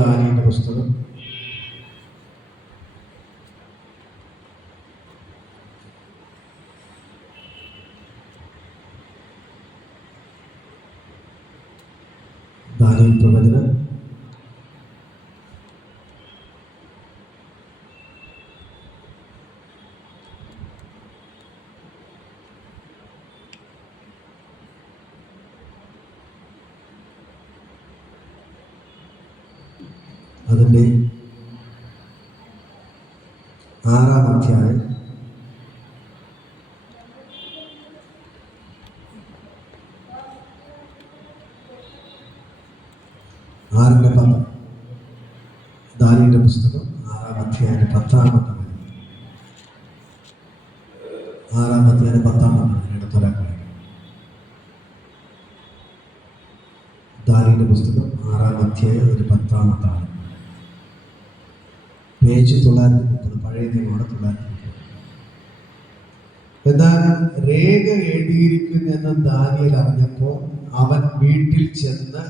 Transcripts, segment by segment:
ദാനിയേലിന്റെ പുസ്തകം ദാനിയേൽ പ്രവചനം അതിൻ്റെ 6-ാം അധ്യായം 6-10 ദാനിയേലിന്റെ പുസ്തകം 6-ാം അധ്യായം 10-ാമത്തെ വചനം. 6-ാം അധ്യായം 10-ാമത്തെ വചനം എടുത്തൊരാൾ. ദാനിയേലിന്റെ പുസ്തകം 6-ാം അധ്യായം 10-ാമത്തെ വചനം. പേജ് 930, പഴയ നിയമമാണ് 930. എന്നാൽ രേഖ എഴുതിയിരിക്കുന്നെന്ന് ദാനിയേൽ അറിഞ്ഞപ്പോൾ അവൻ വീട്ടിൽ ചെന്ന്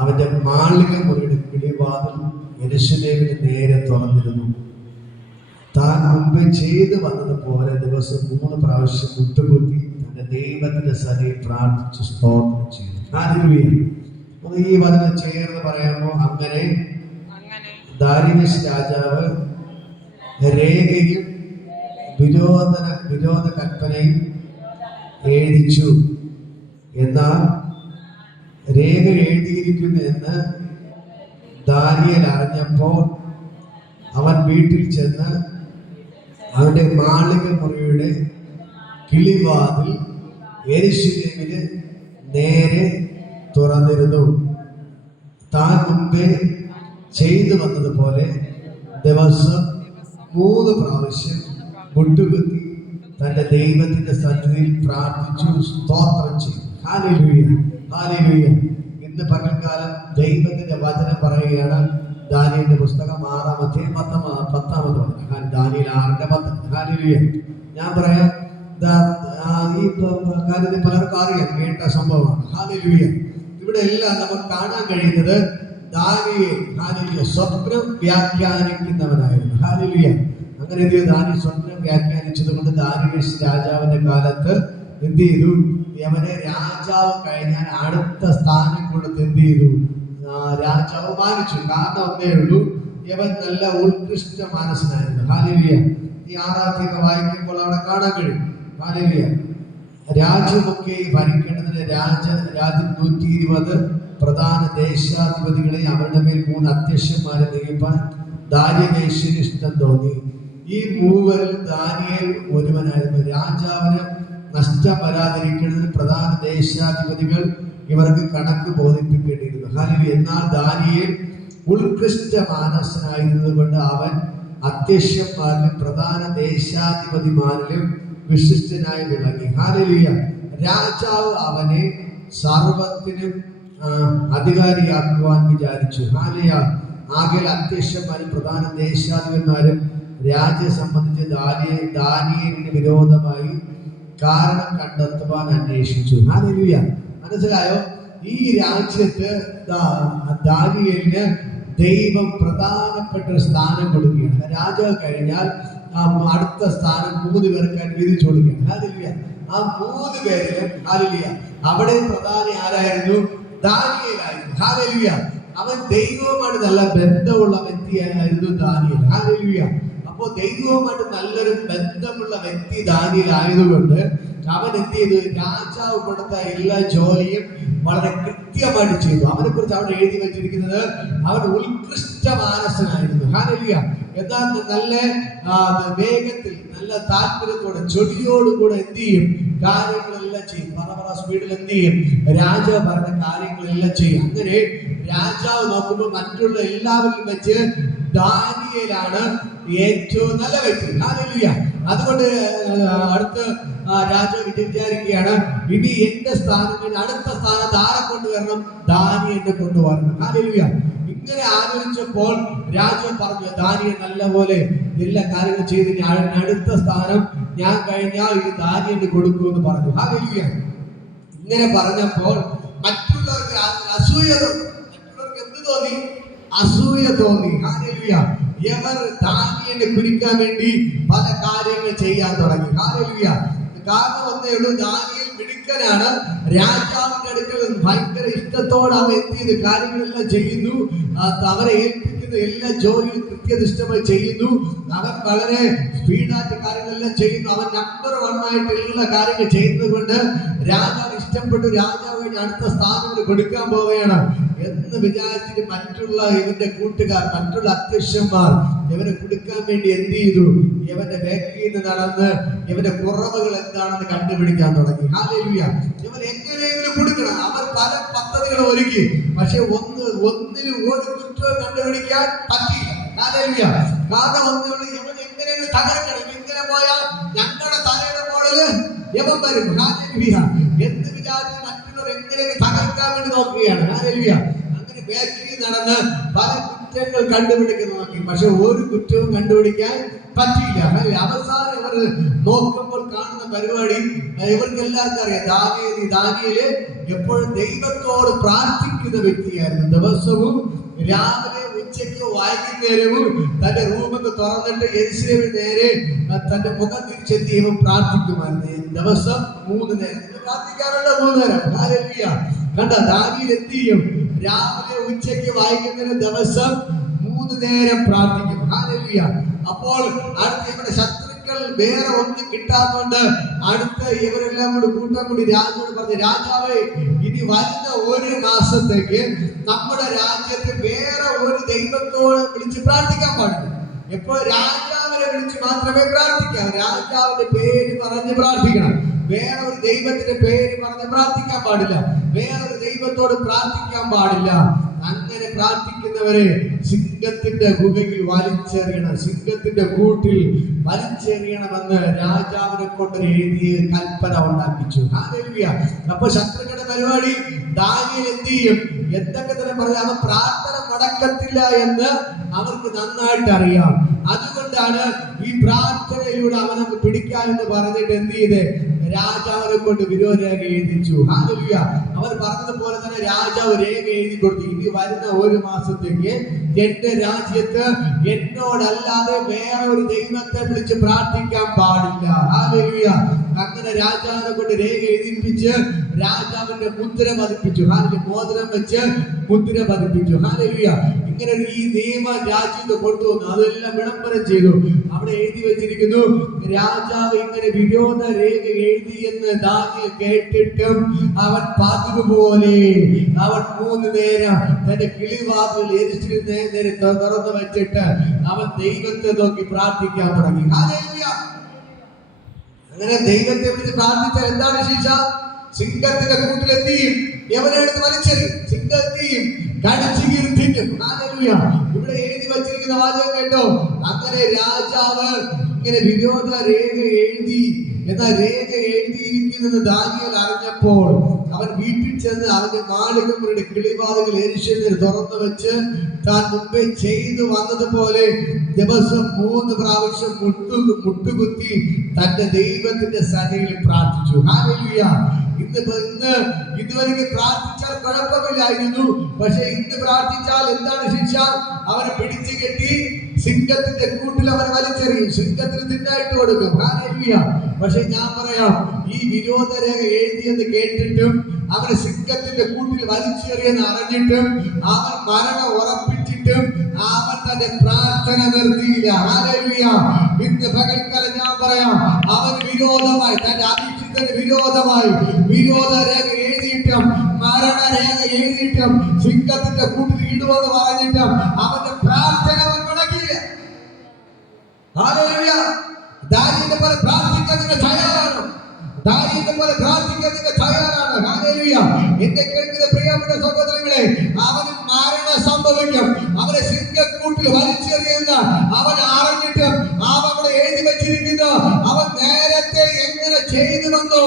അവന്റെ മാളിക മുറിയുടെ കിളിവാതിൽ യെരൂശലേമിന് നേരെ തുറന്നിരുന്നു. താൻ മുമ്പ് ചെയ്തു വന്നതുപോലെ ദിവസം 3 പ്രാവശ്യം മുട്ടുകുത്തി തന്റെ ദൈവത്തിന്റെ സന്നിധിയിൽ പ്രാർത്ഥിച്ച് സ്തോത്രം ചെയ്തു. ഹല്ലേലൂയ. ഈ വചനം ചേർന്ന് പറയാമോ? അങ്ങനെ ദാരിയസ് രാജാവ് രേഖയും വിരോധ കൽപ്പനയും എഴുതിച്ചു. എന്നാൽ രേഖ എഴുതിയിരിക്കുന്നു എന്ന് ദാനിയേൽ അറിഞ്ഞപ്പോൾ അവൻ വീട്ടിൽ ചെന്ന് അവന്റെ മാളിക മുറിയുടെ കിളിവാതിൽ യെരൂശലേമിന് നേരെ തുറന്നിരുന്നു. താൻ മുമ്പേ ചെയ്തു വന്നതുപോലെ ദിവസം 3 പ്രാവശ്യം മുട്ടുകുത്തി തന്റെ ദൈവത്തിന്റെ സന്നിധിയിൽ പ്രാർത്ഥിച്ചു സ്തോത്രം ചെയ്തു. Hallelujah, hallelujah. ഇന്ന് പകൽക്കാലം ദൈവത്തിന്റെ വചനം പറയുകയാണ്. ദാനിയേലിന്റെ പുസ്തകം 6-ാം അധ്യായം 10-ാമത്തെ വചനം. ദാനിയേൽ 6-10. ഹല്ലേലൂയ. ഞാൻ പറയാം, ഈ കാര്യത്തിൽ പലർക്കും അറിയാം, കേട്ട സംഭവമാണ്. ഹല്ലേലൂയ. ഇവിടെ എല്ലാം നമുക്ക് കാണാൻ കഴിയുന്നത് ദാനിയേൽ ഹല്ലേലൂയ സ്വപ്നം വ്യാഖ്യാനിക്കുന്നവനായിരുന്നു. ഹല്ലേലൂയ. അങ്ങനെ ദാനിയേൽ സ്വപ്നം വ്യാഖ്യാനിച്ചത് കൊണ്ട് ദാരിയസ് രാജാവിന്റെ കാലത്ത് എന്ത് ചെയ്തു? യമനെ രാജാവ് കഴിഞ്ഞാൽ അടുത്ത സ്ഥാനം കൊടുത്ത് എന്ത് ചെയ്തു? രാജാവ് മാനിച്ചു. കാരണം ഒന്നേ ഉള്ളൂ, യമൻ നല്ല ഉത്കൃഷ്ട മാനസനായിരുന്നു. ഹല്ലേലൂയ. ഈ 6-ാം അധ്യായം വായിക്കുമ്പോൾ അവിടെ കാണാൻ കഴിയും. ഹല്ലേലൂയ. രാജ്യമൊക്കെ ഭരിക്കേണ്ടതിന് രാജ്യം 120 പ്രധാന ദേശാധിപതികളെ അവരുടെ മേൽ 3 അധ്യക്ഷന്മാരെ നിയമിപ്പാൻ ദാരിയവേശ്യന് ഇഷ്ടം തോന്നി. ഈ 3 ദാനിയേൽ ഒരുവനായിരുന്നു. രാജാവിന് നഷ്ടം വരാതിരിക്കുന്നതിന് പ്രധാന ദേശാധിപതികൾ ഇവർക്ക് കണക്ക് ബോധിപ്പിക്കേണ്ടിയിരുന്നു. ഹല്ലേലൂയ. എന്നാൽ ദാനിയേൽ ഉത്കൃഷ്ട മാനസനായിരുന്നത് കൊണ്ട് അവൻ അധ്യക്ഷന്മാരിലും പ്രധാന ദേശാധിപതിമാരിലും വിശിഷ്ടനായി വിളങ്ങി. ഹല്ലേലൂയ. രാജാവ് അവനെ സർവത്തിനും അധികാരിയാക്കുവാൻ വിചാരിച്ചു. ഹല്ലേലൂയ. ആകെ അധ്യക്ഷന്മാരും പ്രധാന ദേശാധിപന്മാരും രാജ്യം സംബന്ധിച്ച് ദാനിയേലിന് വിരോധമായി കാരണം കണ്ടെത്തുവാൻ അന്വേഷിച്ചു. ഹല്ലേലൂയ. മനസ്സിലായോ? ഈ രാജ്യത്ത് ദാനിയേലിന് ദൈവം പ്രധാനപ്പെട്ട ഒരു സ്ഥാനം കൊടുക്കുകയാണ്. രാജാവ് കഴിഞ്ഞാൽ അടുത്ത സ്ഥാനം 3 പേർക്കായി വിധിച്ചു കൊടുക്കുകയാണ്. ഹല്ലേലൂയ. ആ 3 പേരിലും ഹല്ലേലൂയ അവിടെ പ്രധാന ആരായിരുന്നു? ദാനിയേലായിരുന്നു. ഹല്ലേലൂയ. അവൻ ദൈവവുമായിട്ട് നല്ല ബന്ധമുള്ള വ്യക്തിയായിരുന്നു ദാനിയേൽ. ഹല്ലേലൂയ. അപ്പോൾ ദൈവവുമായിട്ട് നല്ലൊരു ബന്ധമുള്ള വ്യക്തി ദാനിയേൽ ആയതുകൊണ്ട് അവൻ എന്ത് ചെയ്തു? രാജാവ് കൊടുത്ത എല്ലാ ജോലിയും വളരെ കൃത്യമായിട്ട് ചെയ്തു. അവനെ കുറിച്ച് അവിടെ എഴുതി വെച്ചിരിക്കുന്നത് അവൻ ഉത്കൃഷ്ട മാനസനായിരുന്നു. ഹല്ലേലൂയ. എന്നാൽ നല്ല വേഗത്തിൽ നല്ല താല്പര്യത്തോടെ ചൊടിയോടുകൂടെ എന്ത് ചെയ്യും? കാര്യങ്ങളെല്ലാം ചെയ്യും. സ്പീഡിൽ എന്ത് ചെയ്യും? രാജാവ് പറഞ്ഞ കാര്യങ്ങളെല്ലാം ചെയ്യും. അങ്ങനെ രാജാവ് നോക്കുമ്പോൾ മറ്റുള്ള എല്ലാവരിലും വെച്ച് ദാനിയേലാണ് ഏറ്റവും നല്ല വ്യക്തി. ഹല്ലേലൂയ. അതുകൊണ്ട് അടുത്ത് രാജാവ് വിചാരിക്കുകയാണ്, ഇനി എന്റെ സ്ഥാനം അടുത്ത സ്ഥാനത്ത് ആരെ കൊണ്ടുവരണം? ദാനിയേലിനെ കൊണ്ടുവരണം. ഹല്ലേലൂയ. ഇങ്ങനെ ആലോചിച്ചപ്പോൾ രാജാവ് പറഞ്ഞു, ദാനിയേൽ നല്ലപോലെ എല്ലാ കാര്യങ്ങളും ചെയ്ത് അടുത്ത സ്ഥാനം ഞാൻ കഴിഞ്ഞാൽ ഇത് ദാനിയേലിന് കൊടുക്കുമെന്ന് പറഞ്ഞു. ഹല്ലേലൂയ. ഇങ്ങനെ പറഞ്ഞപ്പോൾ മറ്റുള്ളവർക്ക് അസൂയ തോന്നി. മറ്റുള്ളവർക്ക് എന്ത് തോന്നി? അസൂയ തോന്നി. ഹല്ലേലൂയ. ഇവർ ദാനിയേലിനെ പിടിക്കാൻ വേണ്ടി പല കാര്യങ്ങൾ ചെയ്യാൻ തുടങ്ങി. ഹല്ലേലൂയ. കാരണം ഒന്നേ ഉള്ളൂ, ദാനിയേൽ മിടുക്കനാണ്. രാജാവിന്റെ അടുക്കൽ ഭയങ്കര ഇഷ്ടത്തോടെ അവൻ എന്ത് ചെയ്ത് കാര്യങ്ങളെല്ലാം ചെയ്യുന്നു. അവരെ ഏൽപ്പിക്കുന്ന എല്ലാ ജോലിയും കൃത്യനിഷ്ഠമായി ചെയ്യുന്നു. അവൻ വളരെ സ്പീഡായിട്ട് കാര്യങ്ങളെല്ലാം ചെയ്യുന്നു. അവൻ നമ്പർ 1 ആയിട്ട് എല്ലാ കാര്യങ്ങൾ ചെയ്യുന്നത് കൊണ്ട് രാജാവ് ഇഷ്ടപ്പെട്ടു. രാജാവ് അടുത്ത സ്ഥാനങ്ങൾ കൊടുക്കാൻ പോവുകയാണ് എന്ന് വിചാരിച്ചിട്ട് മറ്റുള്ള ഇവന്റെ കൂട്ടുകാർ, മറ്റുള്ള അധ്യക്ഷന്മാർ ഇവനെ കൊടുക്കാൻ വേണ്ടി എന്ത് ചെയ്തു? ഇവന്റെ ബാക്കിൽ നിന്ന് നടന്ന് ഇവന്റെ കുറവുകൾ എന്താണെന്ന് കണ്ടുപിടിക്കാൻ തുടങ്ങി. ഹല്ലേലൂയ. ഇവൻ എങ്ങനെയെങ്കിലും കൊടുക്കണം. അവർ പല പദ്ധതികൾ ഒരുക്കി. പക്ഷെ ഒന്നിനും ഒരു കുറ്റവും കണ്ടുപിടിക്കാൻ പറ്റിയില്ല. ഹല്ലേലൂയ. കാരണം ഒന്നുകൊണ്ട് ഇവൻ എങ്ങനെയെങ്കിലും തകർക്കണം. ഇങ്ങനെ പോയാൽ ഞങ്ങളുടെ തലയുടെ മോളില് യവൻ വരും. ഹല്ലേലൂയ. എന്ന് വിചാരിച്ച് മറ്റുള്ളവർ എങ്ങനെയെങ്കിലും തകർക്കാൻ വേണ്ടി നോക്കുകയാണ്. ഹല്ലേലൂയ. അങ്ങനെ ബാക്കിൽ നടന്ന് പല കുറ്റങ്ങൾ കണ്ടുപിടിക്കുന്ന നോക്കി. പക്ഷെ ഒരു കുറ്റവും കണ്ടുപിടിക്കാൻ പറ്റിയില്ല. അവസാനം ഇവർ നോക്കുമ്പോൾ കാണുന്ന പരിപാടി ഇവർക്ക് എല്ലാവർക്കും അറിയാം. ദാനിയേല് എപ്പോഴും ദൈവത്തോട് പ്രാർത്ഥിക്കുന്ന വ്യക്തിയായിരുന്നു. ദിവസവും രാവിലെ, ഉച്ചയ്ക്ക്, വൈകുന്നേരവും തന്റെ റൂമൊക്കെ തുറന്നിട്ട് യെരൂശലേമിന് നേരെ തന്റെ മുഖം തിരിച്ചെത്തി ഇവൻ പ്രാർത്ഥിക്കുമായിരുന്നു. ദിവസം 3 നേരം പ്രാർത്ഥിക്കാറുണ്ട്. 3 നേരം. ഹല്ലേലൂയ. കണ്ട, ദാനിയേൽ എന്ത് ചെയ്യും? രാവിലെ, ഉച്ചയ്ക്ക്, വൈകുന്നേരം ദിവസം 3 നേരം പ്രാർത്ഥിക്കും. ഹല്ലേലൂയ. അപ്പോൾ അടുത്ത ഇവിടെ ശത്രുക്കൾ വേറെ ഒന്നും കിട്ടാത്തതുകൊണ്ട് അടുത്ത ഇവരെല്ലാം കൂട്ടം കൂടി രാജാവോട് പറഞ്ഞു, രാജാവേ, ഇനി വരുന്ന 1 മാസത്തേക്ക് നമ്മുടെ രാജ്യത്ത് വേറെ ഒരു ദൈവത്തോട് വിളിച്ച് പ്രാർത്ഥിക്കാൻ പാടില്ല. എപ്പോൾ രാജാവിനെ വിളിച്ച് മാത്രമേ പ്രാർത്ഥിക്കാം. രാജാവിന്റെ പേര് പറഞ്ഞ് പ്രാർത്ഥിക്കണം. വേറെ ഒരു ദൈവത്തിന്റെ പേര് പറഞ്ഞ് പ്രാർത്ഥിക്കാൻ പാടില്ല. വേറൊരു ദൈവത്തോട് പ്രാർത്ഥിക്കാൻ പാടില്ല. അങ്ങനെ പ്രാർത്ഥിക്കുന്നവരെ സിംഹത്തിന്റെ ഗുഹയിൽ വലിച്ചെറിയണം, സിംഹത്തിന്റെ കൂട്ടിൽ വലിച്ചെറിയണമെന്ന് രാജാവിനെ കൊണ്ട് എഴുതിയ കൽപ്പന ഉണ്ടാക്കിച്ചു. ഹല്ലേലൂയ. അപ്പൊ ശത്രുക്കളുടെ പരിപാടി ദാനിയേൽ എന്ത് ചെയ്യും? എന്തൊക്കെ തന്നെ പറഞ്ഞാൽ അവൻ പ്രാർത്ഥന മുടക്കത്തില്ല എന്ന് അവർക്ക് നന്നായിട്ട് അറിയാം. അതുകൊണ്ടാണ് ഈ പ്രാർത്ഥനയിലൂടെ അവനെ പിടിക്കാമെന്ന് പറഞ്ഞിട്ട് എന്ത് ചെയ്ത് രാജാവിനെ കൊണ്ട് വിരോധരേഖ എഴുതിച്ചു. ഹല്ലേലൂയ. അവർ പറഞ്ഞതുപോലെ തന്നെ രാജാവ് രേഖ എഴുതി കൊടുത്തു. ഇനി വരുന്ന 1 മാസത്തേക്ക് എന്റെ രാജ്യത്ത് എന്നോടല്ലാതെ വേറെ ഒരു ദൈവത്തെ വിളിച്ച് പ്രാർത്ഥിക്കാൻ പാടില്ല. ഹല്ലേലൂയ. അങ്ങനെ രാജാവിനെ കൊണ്ട് രേഖ എഴുതിപ്പിച്ച് രാജാവിന്റെ മുദ്ര പതിപ്പിച്ചു. മോതിരം വെച്ച് മുദ്ര പതിപ്പിച്ചു. ഹല്ലേലൂയ. ഇങ്ങനെ ഈ നിയമം രാജ്യത്ത് കൊണ്ടുവന്നു. അതെല്ലാം വിളംബരം ചെയ്തു. അവിടെ എഴുതി വെച്ചിരിക്കുന്നു, രാജാവ് ഇങ്ങനെ വിരോധ രേഖ എഴുതി എന്ന് ദാനിയേൽ കേട്ടിട്ടും അവൻ പതിവ് പോലെ അവൻ 3 നേരം തന്റെ കിളിവാതിൽ യെരൂശലേമിന് നേരെ തുറന്നു വെച്ചിട്ട് അവൻ ദൈവത്തെ നോക്കി പ്രാർത്ഥിക്കാൻ തുടങ്ങി. ഹല്ലേലൂയ. അങ്ങനെ ദൈവത്തെ വിളിച്ച് പ്രാർത്ഥിച്ചാൽ എന്താണ് ശിക്ഷ? സിംഹത്തിന്റെ കൂട്ടിലെത്തിയും എവനെ എടുത്ത് വലിച്ചെറിയും. സിംഹത്തെയും കടിച്ചു കീറി തിന്നും. ഹല്ലേലൂയ. ഇവിടെ എഴുതി വച്ചിരിക്കുന്ന വാചകം കേട്ടോ. അങ്ങനെ രാജാവ് ഇങ്ങനെ വിരോധ രേഖ എഴുതി, എന്നാൽ രേഖ എഴുതിയിരിക്കുന്നെന്ന് ദാനിയേൽ അറിഞ്ഞപ്പോൾ അവൻ വീട്ടിൽ ചെന്ന് അവന്റെ മാളികമുറിയുടെ കിളിവാതിലുകൾ യെരൂശലേമിൽ തുറന്നു വെച്ച് താൻ മുമ്പേ ചെയ്തു വന്നതുപോലെ ദിവസം 3 പ്രാവശ്യം മുട്ടുകുത്തി തന്റെ ദൈവത്തിന്റെ സന്നിധിയിൽ പ്രാർത്ഥിച്ചു. ഹല്ലേലൂയ. ഇന്ന് ഇതുവരെ പ്രാർത്ഥിച്ചാൽ കുഴപ്പമില്ലായിരുന്നു. പക്ഷെ ഇന്ന് പ്രാർത്ഥിച്ചാൽ എന്താണ് ശിക്ഷ? അവനെ പിടിച്ചു കെട്ടി സിംഹത്തിന്റെ കൂട്ടിൽ അവനെ വലിച്ചെറിയും. സിംഹത്തിന് തിന്നായിട്ട് കൊടുക്കും. ഹല്ലേലൂയ. പക്ഷെ ഞാൻ പറയാം, ഈ വിരോധരേഖ എഴുതിയെന്ന് കേട്ടിട്ടും അവനെ സിംഹത്തിന്റെ കൂട്ടിൽ വലിച്ചെറിയെന്ന് അറിഞ്ഞിട്ടും അവൻ മരണം ഉറപ്പിച്ചിട്ടും അവൻ തന്റെ പ്രാർത്ഥന നിർത്തിയില്ല. ഹല്ലേലൂയ. ഇന്ന് പകൽക്കാലം ഞാൻ പറയാം, അവൻ വിരോധമായി, തന്റെ അഭിഷിക്തന് വിരോധമായി വിരോധരേഖ എഴുതിയിട്ടും മരണരേഖ എഴുതിയിട്ടും സിംഹത്തിന്റെ കൂട്ടിൽ ഇടുമെന്ന് പറഞ്ഞിട്ടും അവന്റെ പ്രാർത്ഥന അവൻ മുടക്കിയില്ല. ഹല്ലേലൂയ. ദാനിയേലിനെ പോലെ പ്രാർത്ഥിക്കാൻ നിങ്ങൾ തയ്യാറാണ്. ദാനിയേലിനെ പോലെ പ്രാർത്ഥിക്കാൻ നിങ്ങൾ തയ്യാറാണ്. ഹല്ലേലൂയ. എന്നെ കേൾക്കുന്ന പ്രിയപ്പെട്ട സഹോദരങ്ങളെ, അവന് മരണം സംഭവിക്കും. അവനെ സിംഹക്കൂട്ടിൽ വലിച്ചെറിയുന്ന അവൻ അറിഞ്ഞിട്ടും അവിടെ എഴുതി വെച്ചിരിക്കുന്നു, അവൻ നേരത്തെ എങ്ങനെ ചെയ്തുവെന്നോ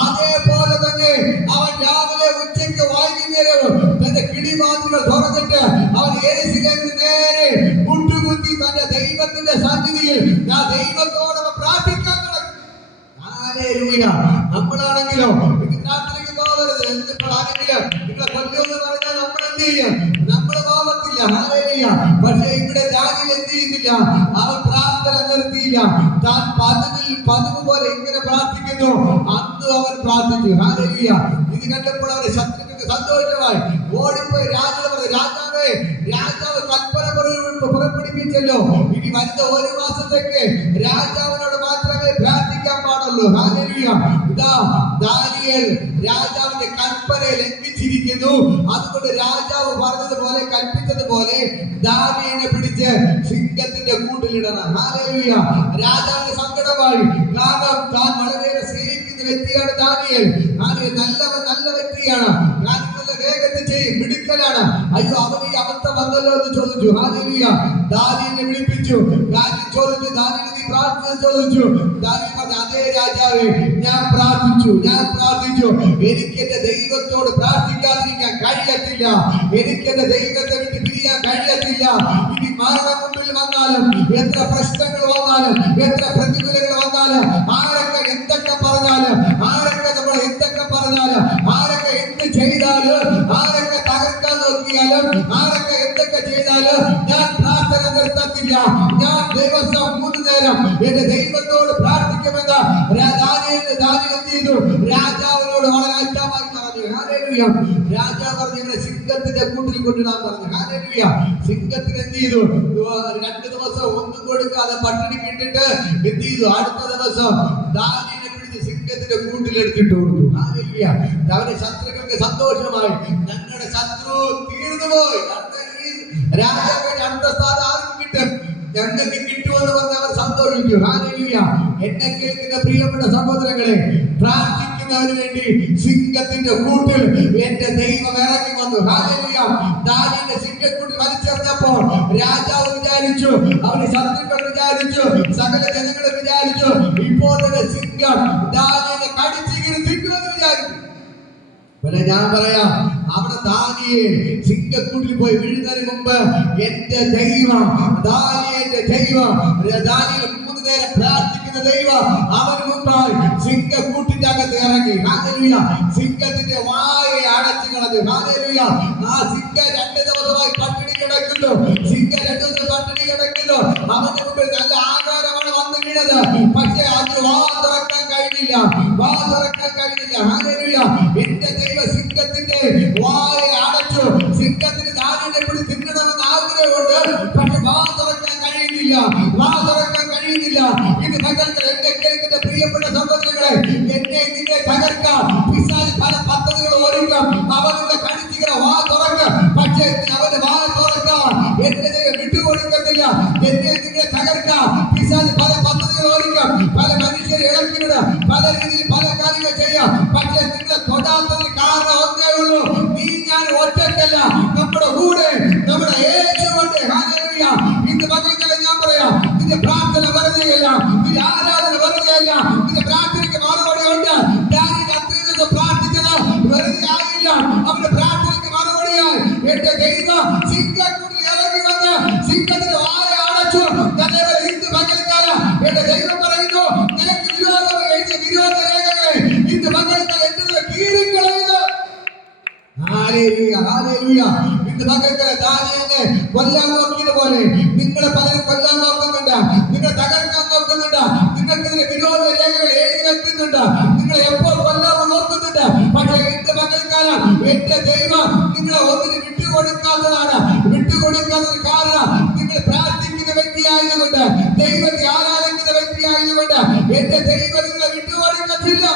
അതേപോലെ തന്നെ അവൻ രാവിലെ, ഉച്ചയ്ക്ക്, വൈകുന്നേരവും തന്റെ കിളിവാതിലുകൾ തുറന്നിട്ട് അവൻ യെരൂശലേമിന് നേരെ മുട്ടുകുത്തി തന്റെ ദൈവത്തിന്റെ സന്നിധിയിൽ ദൈവത്തോട് പ്രാർത്ഥിക്കാൻ തുടങ്ങി. ഹല്ലേലൂയ. നമ്മളാണെങ്കിലോ രാത്രിക്ക് പോകരുത്, ആണെങ്കിലും നിങ്ങളെ കൊല്ലുമെന്ന് പറഞ്ഞാൽ നമ്മൾ എന്ത് ചെയ്യും? നമ്മുടെ പാപത്തില്ല. പക്ഷേ ഇവിടെ ദാനിയേൽ എന്ത് ചെയ്യുന്നില്ല, അവൻ പ്രാർത്ഥന നിർത്തിയില്ല. താൻ പതിവ് പോലെ എങ്ങനെ പ്രാർത്ഥിക്കുന്നു അന്ന് അവൻ പ്രാർത്ഥിച്ചു. ഹല്ലേലൂയ. ഇത് കണ്ടപ്പോൾ അവരുടെ ശത്രുക്കൾക്ക് സന്തോഷമായി. ഓടിപ്പോയി രാജാവേ, രാജാവ് കൽപ്പന പുറപ്പെടുവിച്ചല്ലോ, ഇനി വരുന്ന ഒരു മാസത്തേക്ക് രാജാവിനോട് മാത്രമേ പ്രാർത്ഥിക്കാൻ പാടുള്ളൂ. ഹല്ലേലൂയ. ഇതാ ദാനിയേൽ രാജാവിന്റെ കൽപ്പന ലംഘിച്ചിരിക്കുന്നു. അതുകൊണ്ട് രാജാവ് പറഞ്ഞതുപോലെ കൽപ്പിച്ചതുപോലെ ദാനിയേലിനെ പിടിച്ച് സിംഹത്തിന്റെ കൂട്ടിലിടണം. ഹല്ലേലൂയ. രാജാവിന് സങ്കടമായി. കാരണം താൻ വളരെയേറെ സ്നേഹിക്കുന്ന വ്യക്തിയാണ് ദാനിയേൽ. നല്ല വ്യക്തിയാണ്. നല്ല വേഗത്തിൽ ചെയ്യും, മിടുക്കലാണ്. അയ്യോ, അവന് ഈ അവസ്ഥ വന്നല്ലോ എന്ന് ചോദിച്ചു. ഹല്ലേലൂയ. ദാനിയേലിനെ വിളിപ്പിച്ചു. ദാനിയേൽ ചോദിച്ചു, ദാനിയേൽ നീ പ്രാർത്ഥന ചോദിച്ചു. ദാനിയേൽ പറഞ്ഞു, അതേ രാജാവേ, ഞാൻ പ്രാർത്ഥിച്ചു. എനിക്ക് എന്റെ ദൈവത്തോട് പ്രാർത്ഥിക്കാതിരിക്കാൻ കഴിയത്തില്ല. എനിക്ക് എന്റെ ദൈവത്തെ വിട്ട് പിരിയാൻ കഴിയത്തില്ല. ഇനി മരണം മുമ്പിൽ വന്നാലും, എത്ര പ്രശ്നങ്ങൾ വന്നാലും, എത്ര പ്രതികൂലങ്ങൾ വന്നാലും, ആരൊക്കെ എന്തൊക്കെ പറഞ്ഞാലും, ആരൊക്കെ നമ്മൾ എന്തൊക്കെ പറഞ്ഞാലും, ആരൊക്കെ എന്ത് ചെയ്താലും, ആരൊക്കെ തകർക്കാൻ നോക്കിയാലും, ആരൊക്കെ എന്തൊക്കെ ചെയ്താലും ഞാൻ പ്രാർത്ഥന നിർത്തത്തില്ല. ഞാൻ ദിവസം 3 നേരം എന്റെ ദൈവത്തോട് പ്രാർത്ഥിക്കുമെന്ന് ദാനിയേൽ എന്ത് ചെയ്തു? രാജാവിനോട് വളരെ അച്ഛമായി പറഞ്ഞു. ഹല്ലേലൂയ. രാജാവ് പറഞ്ഞു, ഇവനെ സിംഹത്തിന്റെ കൂട്ടിൽ കൊണ്ടിടാൻ പറഞ്ഞു. ഹല്ലേലൂയ. സിംഹത്തിന് എന്ത് ചെയ്തു? 2 ദിവസം ഒന്നും കൊടുക്കാതെ പട്ടിണി കിട്ടിട്ട് എന്ത് ചെയ്തു? അടുത്ത ദിവസം ദാനിയേലിനെ പിടിച്ച് സിംഹത്തിന്റെ കൂട്ടിലെടുത്തിട്ട് കൊടുത്തു. ഹല്ലേലൂയ. അവന്റെ ശത്രുക്കൾക്ക് സന്തോഷമായി. ഞങ്ങളുടെ ശത്രു തീർന്നുപോയി. രാജാവിന്റെ അടുത്ത സ്ഥാനം ആർക്കും കിട്ടും, ഞങ്ങൾക്ക് കിട്ടുമെന്ന് പറഞ്ഞ് അവർ സന്തോഷിച്ചു. ഹല്ലേലൂയ. എന്നെ കേൾക്കുന്ന പ്രിയപ്പെട്ട സഹോദരങ്ങളെ, പ്രാർത്ഥിക്കുന്നവന് വേണ്ടി സിംഹത്തിന്റെ കൂട്ടിൽ എന്റെ ദൈവം ഇറങ്ങി വന്നു. ഹല്ലേലൂയ. ദാനിയേലിനെ സിംഹക്കൂട്ടിൽ വലിച്ചെറിഞ്ഞപ്പോൾ രാജാവ് വിചാരിച്ചു, അവന്റെ ശത്രുക്കൾ വിചാരിച്ചു, സകല ജനങ്ങൾ വിചാരിച്ചു, ഇപ്പോൾ തന്നെ സിംഹം ദാനിയേലിനെ കടിച്ചിങ്ങനെ തിന്നുമെന്ന് വിചാരിച്ചു. ഞാൻ പറയാം, അവിടെ ദാനിയേൽ സിംഹക്കൂട്ടിൽ പോയി വീഴുന്നതിന് മുമ്പ് എന്റെ ദൈവം, ദാനിയേലിന്റെ ദൈവം, ദാനിയേൽ 3 നേരം പ്രാർത്ഥിക്കുന്ന ദൈവം അവന് മുമ്പായി സിംഹക്കൂട്ടിന്റെ അകത്ത് ഇറങ്ങി. ഹല്ലേലൂയ. സിംഹത്തിന്റെ വായെ അടച്ചു കളഞ്ഞു. ഹല്ലേലൂയ. ആ സിംഹം 2 ദിവസമായി പട്ടിണി കിടക്കുന്നു. അവന്റെ മുമ്പിൽ നല്ല ആകാരമാണ് വന്നു വീണത്. പക്ഷേ അത് വാ തുറക്കാൻ കഴിഞ്ഞില്ല. ഹല്ലേലൂയ. എന്റെ ദൈവ സിംഹത്തിന്റെ വായെ അടച്ചു. സിംഹത്തിന് ദാനിയേലിനെ പിടിച്ച് തിന്നണമെന്ന് ആഗ്രഹമുണ്ട്. പക്ഷെ വാ തുറക്കാൻ കഴിയുന്നില്ല. ഇത് തകർക്കാൻ എന്നെ കേൾക്കുന്ന പ്രിയപ്പെട്ട സഹോദരങ്ങളെ, എന്നെ നിന്നെ തകർക്കാം. പിശാച് പല പദ്ധതികൾ ഒരുക്കാം. അവന്റെ കടിച്ചിങ്ങനെ വാ തുറക്കാം. പക്ഷേ അവന്റെ വാ തുറക്കാൻ എന്റെ ദൈവം വിട്ടുകൊടുക്കത്തില്ല. എന്നെ നിന്നെ തകർക്കാം. പിശാച് പല പദ്ധതികൾ ഒരുക്കാം. പല മനുഷ്യരെ ഇളക്കിവിട, പല രീതിയിൽ പല കാര്യങ്ങൾ ചെയ്യാം. പക്ഷേ നിങ്ങളെ തൊടാത്തതിന് കാരണം ഒന്നേ ഉള്ളൂ, നീ ഞാൻ ഒറ്റക്കല്ല, നമ്മുടെ കൂടെ നമ്മുടെ യേശുവുണ്ട്. ഹല്ലേലൂയ. ഇന്ന് മക്കളെ ഞാൻ പറയാം, നിന്റെ പ്രാർത്ഥന വെറുതെയല്ല, നിന്റെ ആരാധന വെറുതെയല്ല, നിന്റെ പ്രാർത്ഥനയ്ക്ക് മറുപടി ഉണ്ട്. ദാനിയേൽ അത്രയും ദിവസം പ്രാർത്ഥിച്ചത് വെറുതെ ആയില്ല. അവന്റെ പ്രാർത്ഥനയ്ക്ക് മറുപടിയായി എന്റെ ദൈവം സിംഹക്കൂട്ടിൽ ഇറങ്ങി വന്ന് സിംഹത്തിന്റെ വായ അടച്ചു. ഇന്ന് മകൾക്കാല എന്റെ ദൈവം പറയുന്നു, നിനക്ക് വിരോധം എഴുതിയ വിരോധ രേഖകളെ ഇന്ന് മകൾക്കാൽ എന്റെ കീറിക്കളയുന്നു. ഹല്ലേലൂയ. ഇന്ന് മകൾക്കാല ദാനിയേലിനെ കൊല്ലാൻ നോക്കിയതുപോലെ നിങ്ങളെ പലരും കൊല്ലാൻ നോക്കുന്നുണ്ട്, നിങ്ങളെ തകർക്കാൻ നോക്കുന്നുണ്ട്, നിങ്ങൾക്കെതിരെ വിരോധ രേഖകൾ എഴുതി വെക്കുന്നുണ്ട്, നിങ്ങളെ എപ്പോൾ കൊല്ലാമെന്ന് നോക്കുന്നുണ്ട്. പക്ഷേ എന്റെ മകൾക്കാലം എന്റെ ദൈവം നിങ്ങളെ ഒന്നിന് വിട്ടുകൊടുക്കാത്തതാണ്. വിട്ടുകൊടുക്കാത്തതിന് കാരണം നിങ്ങൾ പ്രാർത്ഥിക്കുന്ന വ്യക്തിയായതുകൊണ്ട്, ദൈവത്തെ ആരാധിക്കുന്ന വ്യക്തിയായതുകൊണ്ട് എന്റെ ദൈവം നിങ്ങളെ വിട്ടുകൊടുക്കത്തില്ല.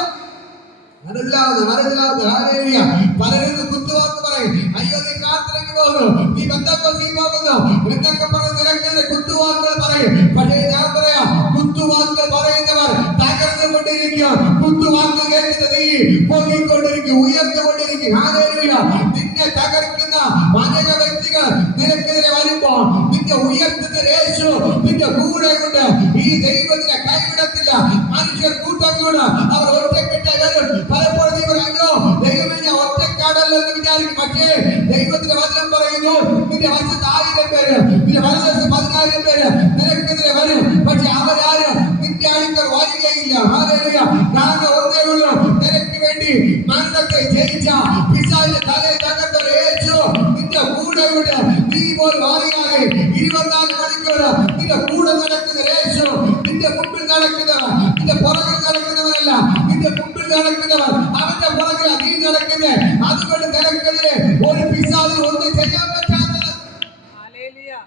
ഹല്ലേലൂയ. പലരും കുത്തുവാക്ക് പറയും, അയ്യോ നീ പ്രാർത്ഥനയ്ക്ക് പോകുന്നു, നീ പെന്തക്കോസ്തിൽ പോകുന്നു എന്നൊക്കെ പറഞ്ഞ് നിനക്കെതിരെ കുത്തുവാക്കുകൾ പറയും. പക്ഷേ ഞാൻ പറയാം, കുത്തുവാക്കുകൾ പറയുന്നവർ തകർന്നുകൊണ്ടിരിക്കുക. കുത്തുവാക്ക് കേൾക്കുന്ന നീ പൊങ്ങിക്കൊണ്ടിരിക്കും, ഉയർന്നുകൊണ്ടിരിക്കും. ഹല്ലേലൂയ. നിന്നെ തകർക്കുന്ന അനേക വ്യക്തികൾ നിനക്കെതിരെ വരുമ്പോൾ നിന്നെ ഉയർത്തുന്ന യേശു നിന്റെ കൂടെയുണ്ട്. ഈ ദൈവത്തിനെ കൈവിടത്തില്ല. മനുഷ്യർ കൂട്ടത്തോട് അവർ ഒറ്റക്കെട്ട് വരും. പലപ്പോഴും നീ പറയുന്നു, ദൈവമേ ഞാൻ ഒറ്റക്കാടല്ലോ എന്ന് വിചാരിക്കും. പക്ഷേ ദൈവത്തിന്റെ വചനം പറയുന്നു, നിന്റെ വശത്ത് 1000 പേര്, നിന്റെ വലതുവശത്ത് 10,000 പേര് നിനക്കെതിരെ വരും. പക്ഷെ അവരാരും നിന്റെ അടുക്കൽ വരികയില്ല. ഹല്ലേലൂയ. കാരണം ഒന്നേ ഉള്ളൂ, നിനക്ക് വേണ്ടി മരണത്തെ ജയിച്ച പിശാചിന്റെ തലയെ തകർത്ത യേശു നിന്റെ കൂടെയുണ്ട്. നീ പോലും അറിയാതെ തുടർച്ചയായി 24 മണിക്കൂർ നിന്റെ കൂടെ നടക്കുന്ന യേശു, നിന്റെ മുമ്പിൽ നടക്കുന്നവൻ, നിന്റെ പുറകിൽ നടക്കുന്നവനല്ല, നിന്റെ മുമ്പിൽ നടക്കുന്നവൻ, അവന്റെ പുറകിൽ നീ നടക്കുന്നത്. അതുകൊണ്ട് നിനക്കെതിരെ ഒരു പിശാചിന് ഒന്നും ചെയ്യാൻ പറ്റാത്തത്.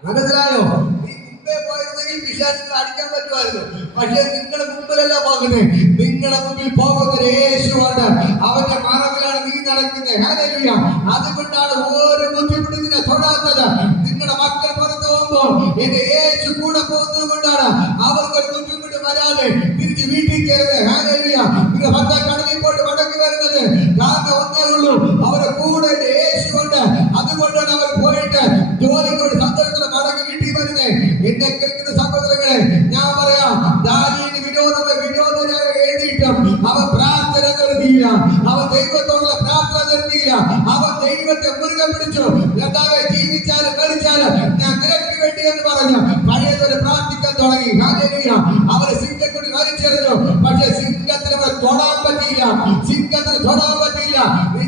മനസ്സിലായോ? നീ മുമ്പേ പോയിരുന്നെങ്കിൽ പിശാചിനെ അടിക്കാൻ പറ്റുമായിരുന്നു. പക്ഷേ നിങ്ങളുടെ മുമ്പിലല്ല പോകുന്നത്, നിങ്ങളുടെ മുമ്പിൽ പോകുന്ന യേശുവാണ്. അവന്റെ മറവിലാണ് നീ നടക്കുന്നത്. ഹല്ലേലൂയ. അതുകൊണ്ടാണ് ഓരോ ബുദ്ധിമുട്ടിനെ തൊടാത്തത്. നിങ്ങളുടെ മക്കൾ പുറത്തു പോകുമ്പോൾ എന്റെ യേശു കൂടെ പോകുന്നത് കൊണ്ടാണ് അവർക്കൊരു ബുദ്ധിമുട്ട് വരാതെ തിരിച്ച് വീട്ടിൽ കയറുന്നത്. ഹല്ലേലൂയ. നിങ്ങൾ ഭർത്താവ് കടലിൽ പോയിട്ട് മടങ്ങി വരുന്നത് കാരണം ഒന്നേ ഉള്ളൂ, അവരുടെ കൂടെ എന്റെ യേശു ഉണ്ട്. അതുകൊണ്ടാണ് അവർ പോയിട്ട് ജോലിക്കോട് സന്തോഷത്തോടെ മടങ്ങി വീട്ടിൽ വരുന്നത്. എന്നെ കേൾക്കുന്ന സഹോദരങ്ങളെ, ഞാൻ പറയാം, ദാനിയേലിന് വിരോധനയായി എഴുതിയിട്ടും അവൻ പ്രാർത്ഥന നിർത്തിയില്ല, അവൻ ദൈവത്തോടുള്ള പ്രാർത്ഥന നിർത്തിയില്ല, അവൻ ദൈവത്തെ മുറുകെ പിടിച്ചു. കർത്താവേ, ജീവിച്ചാലും മരിച്ചാലും ഞാൻ നിനക്ക് വേണ്ടി എന്ന് പറഞ്ഞു പഴയതൊരു പ്രാർത്ഥിക്കാൻ തുടങ്ങി. ഹല്ലേലൂയ. അവരെ സിംഹക്കുടി വലിച്ചെറിഞ്ഞു, പക്ഷെ സിംഹത്തിന് അവരെ തൊടാൻ പറ്റിയില്ല, സിംഹത്തിന് തൊടാൻ പറ്റിയില്ല.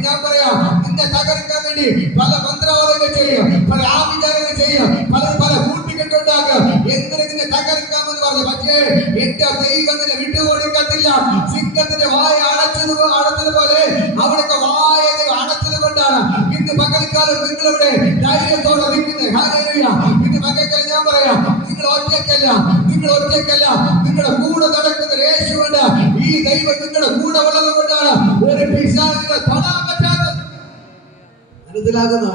ഞാൻ പറയാം, നിന്നെ തകർക്കാൻ വേണ്ടി പല മന്ത്രവാദങ്ങൾ ചെയ്യും, പല ആഭിചാരങ്ങൾ ചെയ്യും, പല കൂട്ടിക്കെട്ടുണ്ടാക്കുക, എന്തിനെ നിന്നെ തകർക്കാമെന്ന് പറഞ്ഞു. പക്ഷേ എന്റെ ദൈവം നിന്നെ വിട്ടുകൊടുക്കത്തില്ല. സിംഹത്തിന്റെ വായ അടച്ചതുപോലെ അവിടൊക്കെ വായ അടച്ചത് കൊണ്ടാണ് ഇന്ന് പകൽക്കാലം നിങ്ങളിവിടെ ധൈര്യത്തോടെ നിൽക്കുന്നത്. ഹല്ലേലൂയ. ഇന്ന് പകൽക്കാലം ഞാൻ പറയാം, നിങ്ങൾ ഒറ്റയ്ക്കല്ല, നിങ്ങളുടെ കൂടെ നടക്കുന്ന യേശുവുണ്ട്. ഈ ദൈവം നിങ്ങളുടെ കൂടെ ഉള്ളത് കൊണ്ടാണ് ഒരു പിശാചിനെ തൊടാൻ പറ്റാത്തത്. മനസ്സിലാകുന്നു.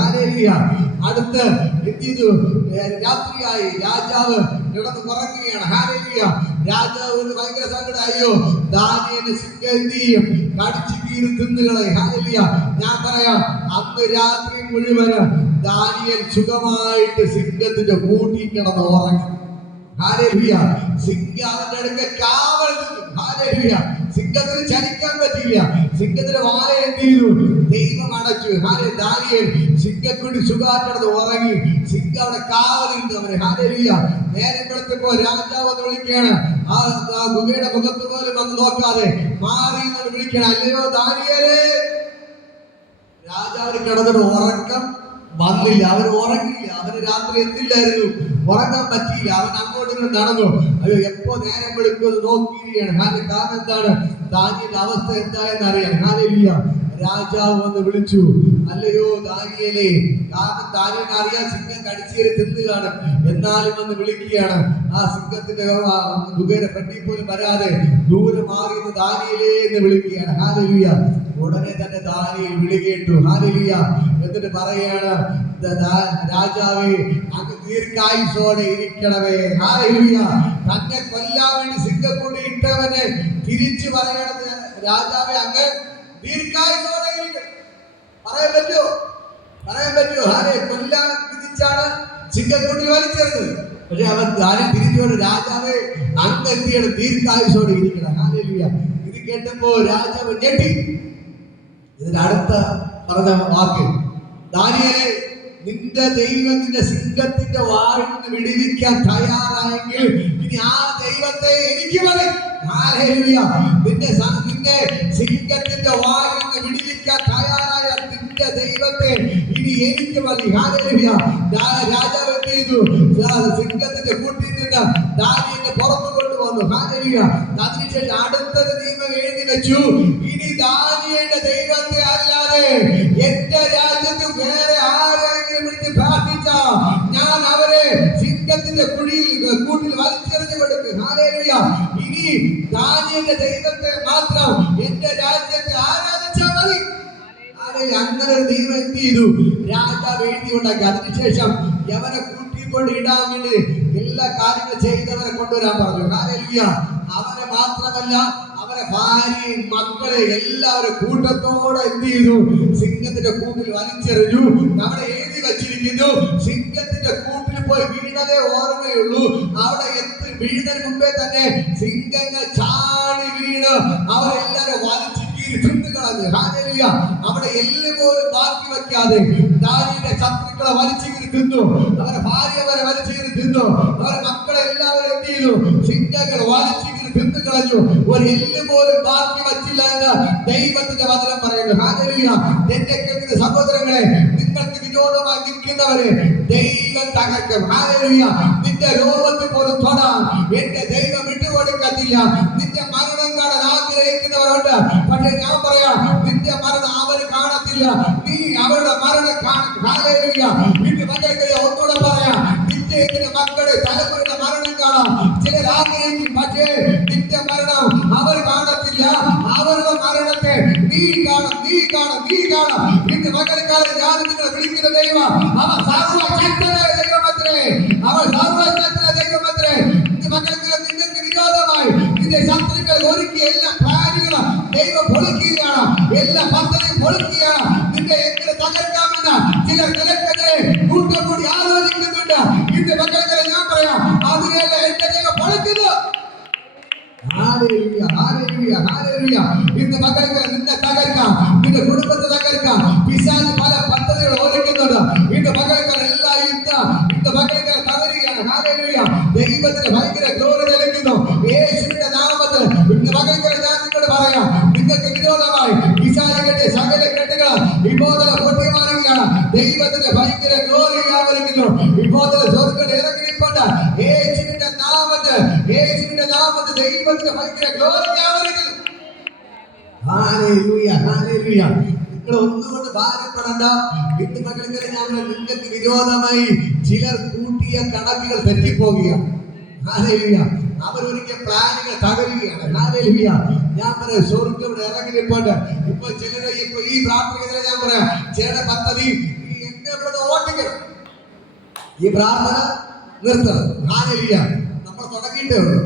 ഹല്ലേലൂയ. അടുത്ത് എന്ത് ചെയ്തു? രാത്രിയായി, രാജാവ് കിടന്ന് ഉറങ്ങുകയാണ്. ഹല്ലേലൂയ. രാജാവ് ഭയങ്കര സങ്കടം. അയ്യോ, ദാനിയേലിനെ സിംഹം എന്ത് ചെയ്യും? കടിച്ചു കീറി തിന്നുകളയും. ഹല്ലേലൂയ. ഞാൻ പറയാം, അന്ന് രാത്രി മുഴുവൻ ദാനിയേൽ സുഖമായിട്ട് സിംഹത്തിന്റെ കൂട്ടിൽ കിടന്ന് ഉറങ്ങി. ഹല്ലേലൂയ. സിംഹം അവന്റെ അടുക്ക കാവൽ നിന്നു. ഹല്ലേലൂയ. സിംഹത്തിന് ചലിക്കാൻ പറ്റിയില്ല. സിംഹത്തിന്റെ വായ എന്ത് ചെയ്തു? ദൈവം അടച്ചു. ദാനിയേൽ സിംഹക്കുട്ടി സുഖായിട്ട് ഉറങ്ങി. സിംഹം അവിടെ കാവലിരുന്നു അവനെ. ഹല്ലേലൂയ. നേരം വെളുത്തപ്പോ രാജാവ് എന്ന് വിളിക്കുകയാണ്. ആ ഗുഹയുടെ മുഖത്ത് പോലും വന്ന് നോക്കാതെ മാറി എന്ന് വിളിക്കണം. അല്ലയോ ദാനിയേലേ. രാജാവിന് കിടന്നിട്ട് ഉറക്കം വന്നില്ല. അവൻ ഉറങ്ങിയില്ല. അവന് രാത്രി എന്തില്ലായിരുന്നു? ഉറങ്ങാൻ പറ്റിയില്ല. അവൻ അങ്ങോട്ട് നടന്നു. അയ്യോ, എപ്പോ നേരം വെളുക്കുമെന്ന് നോക്കിയിരിക്കുകയാണ്. കാരണം എന്താണ്? ദാനിയേലിന്റെ അവസ്ഥ എന്തായെന്ന് അറിയാൻ. ഹല്ലേലൂയ. രാജാവ് വന്ന് വിളിച്ചു, അല്ലയോ ദാനിയേലേ. കാരണം ദാനിയേലിന് അറിയാൻ സിംഹം കടിച്ചേരി തിന്നു കാണും. എന്നാലും വന്ന് വിളിക്കുകയാണ്. ആ സിംഹത്തിന്റെ ഗുഹയുടെ ഫ്രണ്ടിൽ പോലും വരാതെ ദൂരെ മാറി ദാനിയേലേ എന്ന് വിളിക്കുകയാണ്. ഹല്ലേലൂയ. ഉടനെ തന്നെ ദാനിയേൽ വിളി കേട്ടു. ഹല്ലേലൂയ. എന്നിട്ട് പറയാണ്, രാജാവേ, അങ്ങ് ദീർഘായുസോടെ ഇരിക്കണമേ. ഹല്ലേലൂയ. തന്നെ കൊല്ലാൻ വേണ്ടി സിംഹക്കുട്ടി ഇട്ടവനെ തിരിച്ചു പറയണത്, രാജാവേ, അങ്ങ് ദീർഘായുസോടെ ഇരിക്കണം. പറയാൻ പറ്റുമോ? കൊല്ലാൻ വിധിച്ചാണ് സിംഹക്കുട്ടി വലിച്ചെറിഞ്ഞത്. പക്ഷെ അവൻ ദാനിയേൽ തിരിച്ചോട്, രാജാവേ, അങ്ങ് എന്തിയാണ് ദീർഘായുസോടെ ഇരിക്കണം. ഹല്ലേലൂയ. ഇത് കേട്ടപ്പോ രാജാവ് ഞെട്ടി. ഇതിന്റെ അടുത്ത പറഞ്ഞ വാക്ക്, ദാനിയേലേ, നിന്റെ ദൈവം നിന്റെ സിംഹത്തിന്റെ വായിൽ നിന്ന് വിടുവിക്കാൻ തയ്യാറായെങ്കിൽ ഇനി ആ ദൈവത്തെ എനിക്ക് മതി. ഹല്ലേലൂയ. നിന്നെ സിംഹത്തിന്റെ വായിൽ നിന്ന് വിടുവിക്കാൻ തയ്യാറായ നിന്റെ ദൈവത്തെ ഇനി എനിക്ക് മതി. ഹല്ലേലൂയ. രാജാവ് എന്ത് ചെയ്തു? സിംഹത്തിന്റെ കൂട്ടിൽ നിന്ന് ദാനിയേലിനെ പുറത്തു കൊണ്ടുവന്നു. ഹല്ലേലൂയ. അതിനുശേഷം അടുത്തൊരു നിയമം എഴുതി വെച്ചു, ഇനി ദാനിയേലിന്റെ ദൈവത്തെ അല്ലാതെ എന്റെ രാജ്യത്ത് വേറെ ആരെങ്കിലും വിളിച്ച് പ്രാർത്ഥിച്ച ഞാൻ അവരെ സിംഹത്തിന്റെ കൂട്ടിൽ വലിച്ചെറിഞ്ഞു കൊടുക്കും. ഹല്ലേലൂയ. ഇനി ദാനിയേലിന്റെ ദൈവത്തെ മാത്രം എന്റെ രാജ്യത്ത് ആരാധിച്ചാൽ മതി. അങ്ങനെ ഒരു ദൈവം എന്ത് ചെയ്തു? രാജാവ് എഴുതിയുണ്ടാക്കി. അതിനുശേഷം യവനെ കൂട്ടിക്കൊണ്ട് ഇടാൻ വേണ്ടി എല്ലാ കാര്യങ്ങളും ചെയ്തവരെ കൊണ്ടുവരാൻ പറഞ്ഞു. ഹല്ലേലൂയ. അവനെ മാത്രമല്ല, അവരെ ഭാര്യയും മക്കളെ എല്ലാവരും കൂട്ടത്തോടെ എന്ത് ചെയ്തു? സിംഹത്തിന്റെ കൂട്ടിൽ വലിച്ചെറിഞ്ഞു. അവിടെ എഴുതി വച്ചിരിക്കുന്നു, സിംഹത്തിന്റെ കൂട്ടിൽ പോയി വീണതേ ഓർമ്മയുള്ളൂ. അവിടെ വീഴുന്നതിന് മുമ്പേ തന്നെ സിംഹങ്ങൾ ചാടി വീണ് അവരെല്ലാരും വലിച്ചു കീറി തിന്നു കളഞ്ഞു. അവിടെ എല്ലാം പോലും ബാക്കി വെക്കാതെ ദാനിയുടെ ശത്രുക്കളെ വലിച്ചിങ്ങനെ തിന്നു, അവരെ ഭാര്യമാരെ വലിച്ചിങ്ങനെ തിന്നു, അവരെ മക്കളെ എല്ലാവരും എന്ത് ചെയ്തു? സിംഹങ്ങൾ വലിച്ചിങ്ങനെ തിന്നു കളഞ്ഞു. ഒരു എല്ല് പോലും ബാക്കി വച്ചില്ല എന്ന് ദൈവത്തിന്റെ വചനം പറയുന്നു. ഹല്ലേലൂയ. എന്നെ കേൾക്കുന്ന സഹോദരങ്ങളെ, നിങ്ങൾക്ക് വിരോധമായി നിൽക്കുന്നവരെ ദൈവം തകർക്കും. ഹല്ലേലൂയ. നിന്റെ രോഗത്തിൽ പോലും തൊടാൻ എന്റെ ദൈവം വിട്ടുകൊടുക്കത്തില്ല. നിന്റെ മരണം കാണാൻ ആഗ്രഹിക്കുന്നവരുണ്ട്, പക്ഷെ ഞാൻ പറയാം, നിന്റെ മരണം അവർ കാണത്തില്ല, നീ അവരുടെ മരണം കാണും. ഹല്ലേലൂയ. ഇന്ന് മക്കൾക്ക് ഒന്നുകൂടെ പറയാം, നിന്റെ മക്കളുടെ തലമുറയുടെ മരണം കാണാം ചിലർ ആഗ്രഹിക്കും, പക്ഷേ നിന്റെ മരണം അവർ കാണത്തില്ല. അവരുടെ മരണത്തെ നീ കാണും, നീ കാണും, നീ കാണും. ഇന്ന് മകൾക്കാലം ഞാൻ നിങ്ങളെ വിളിക്കുന്ന ദൈവം അവൻ സർവശക്തനായ ദൈവമത്രേ, അവൻ സർവശക്തനായ ദൈവമത്രേ. ഇന്ന് മകൾക്ക് നിങ്ങൾക്ക് വിരോധമായി നിന്റെ ശത്രുക്കൾ ഒരുക്കിയ എല്ലാ പ്ലാനുകളും ദൈവം പൊളിക്കുകയാണ്, എല്ലാ പദ്ധതിയും പൊളിക്കുകയാണ്. നിന്റെ എങ്ങനെ തകർക്കാമെന്ന് ചിലർ നിലക്കെതിരെ കൂട്ടം കൂടി ആലോചിക്കുന്നുണ്ട്. ഇന്ന് മക്കൾക്ക് ഞാൻ പറയാം, അതിനെല്ലാം എന്റെ ദൈവം പൊളിക്കുന്നു. Hallelujah, hallelujah, hallelujah. ഇന്ന് മക്കൾക്ക് നിന്നെ തകർക്കാം, നിന്റെ കുടുംബത്തെ തകർക്കാം. പിശാച് പല പദ്ധതികൾ ഒരുക്കുന്നുണ്ട്. ഇന്ന് മക്കൾക്ക് എല്ലാം ഇന്ന് മക്കൾക്ക് തകരുകയാണ്. ഹല്ലേലൂയ. ദൈവത്തിന് ഭയങ്കര ഗ്ലോറി ലഭിക്കുന്നു യേശുവിന്റെ നാമത്തിൽ. ഇന്ന് മക്കൾക്ക് ഞാൻ നിങ്ങളോട് പറയാം, നിങ്ങൾക്ക് വിരോധമായി പിശാച് കെട്ടിയ സകല കെട്ടുകൾ ഇപ്പോൾ പൊട്ടിമാറുകയാണ്. ദൈവത്തിന്റെ ഭയങ്കര ഗ്ലോറി വ്യാപരിക്കുന്നു. ഇപ്പോൾ സ്വർഗ്ഗത്തിൽ ഇറങ്ങിയിട്ടുണ്ട് യേശുവിന്റെ നാമത്തിൽ, യേശുവിന്റെ നാമത്തിൽ ദൈവത്തിന്റെ ഭയങ്കര ഗ്ലോറി വ്യാപരിക്കുന്നു. Hallelujah, hallelujah. നിങ്ങൾ ഒന്നുകൊണ്ട് ഭാരപ്പെടണ്ട. ഇന്ന് മക്കൾക്ക് ഞാൻ നിങ്ങൾക്ക് വിരോധമായി ചിലർ കൂട്ടിയ കണക്കുകൾ തെറ്റിപ്പോകുകയാണ്. ഹല്ലേലൂയ. അവരൊരുക്കിയ പ്ലാനുകൾ തകരുകയാണ്. ഹല്ലേലൂയ. ഞാൻ പറയാം, സ്വർഗ്ഗം ഇറങ്ങിപ്പോണ്ട്. ഇപ്പൊ ചിലര് ഇപ്പൊ ഈ പ്രാർത്ഥന ഞാൻ പറയാം, ചിലരുടെ പദ്ധതി എന്നെ ഇവിടെ ഓട്ടിക്കണം, ഈ പ്രാർത്ഥന നിർത്തണം. ഹല്ലേലൂയ. നമ്മൾ തുടങ്ങിയിട്ടേ ഉള്ളൂ.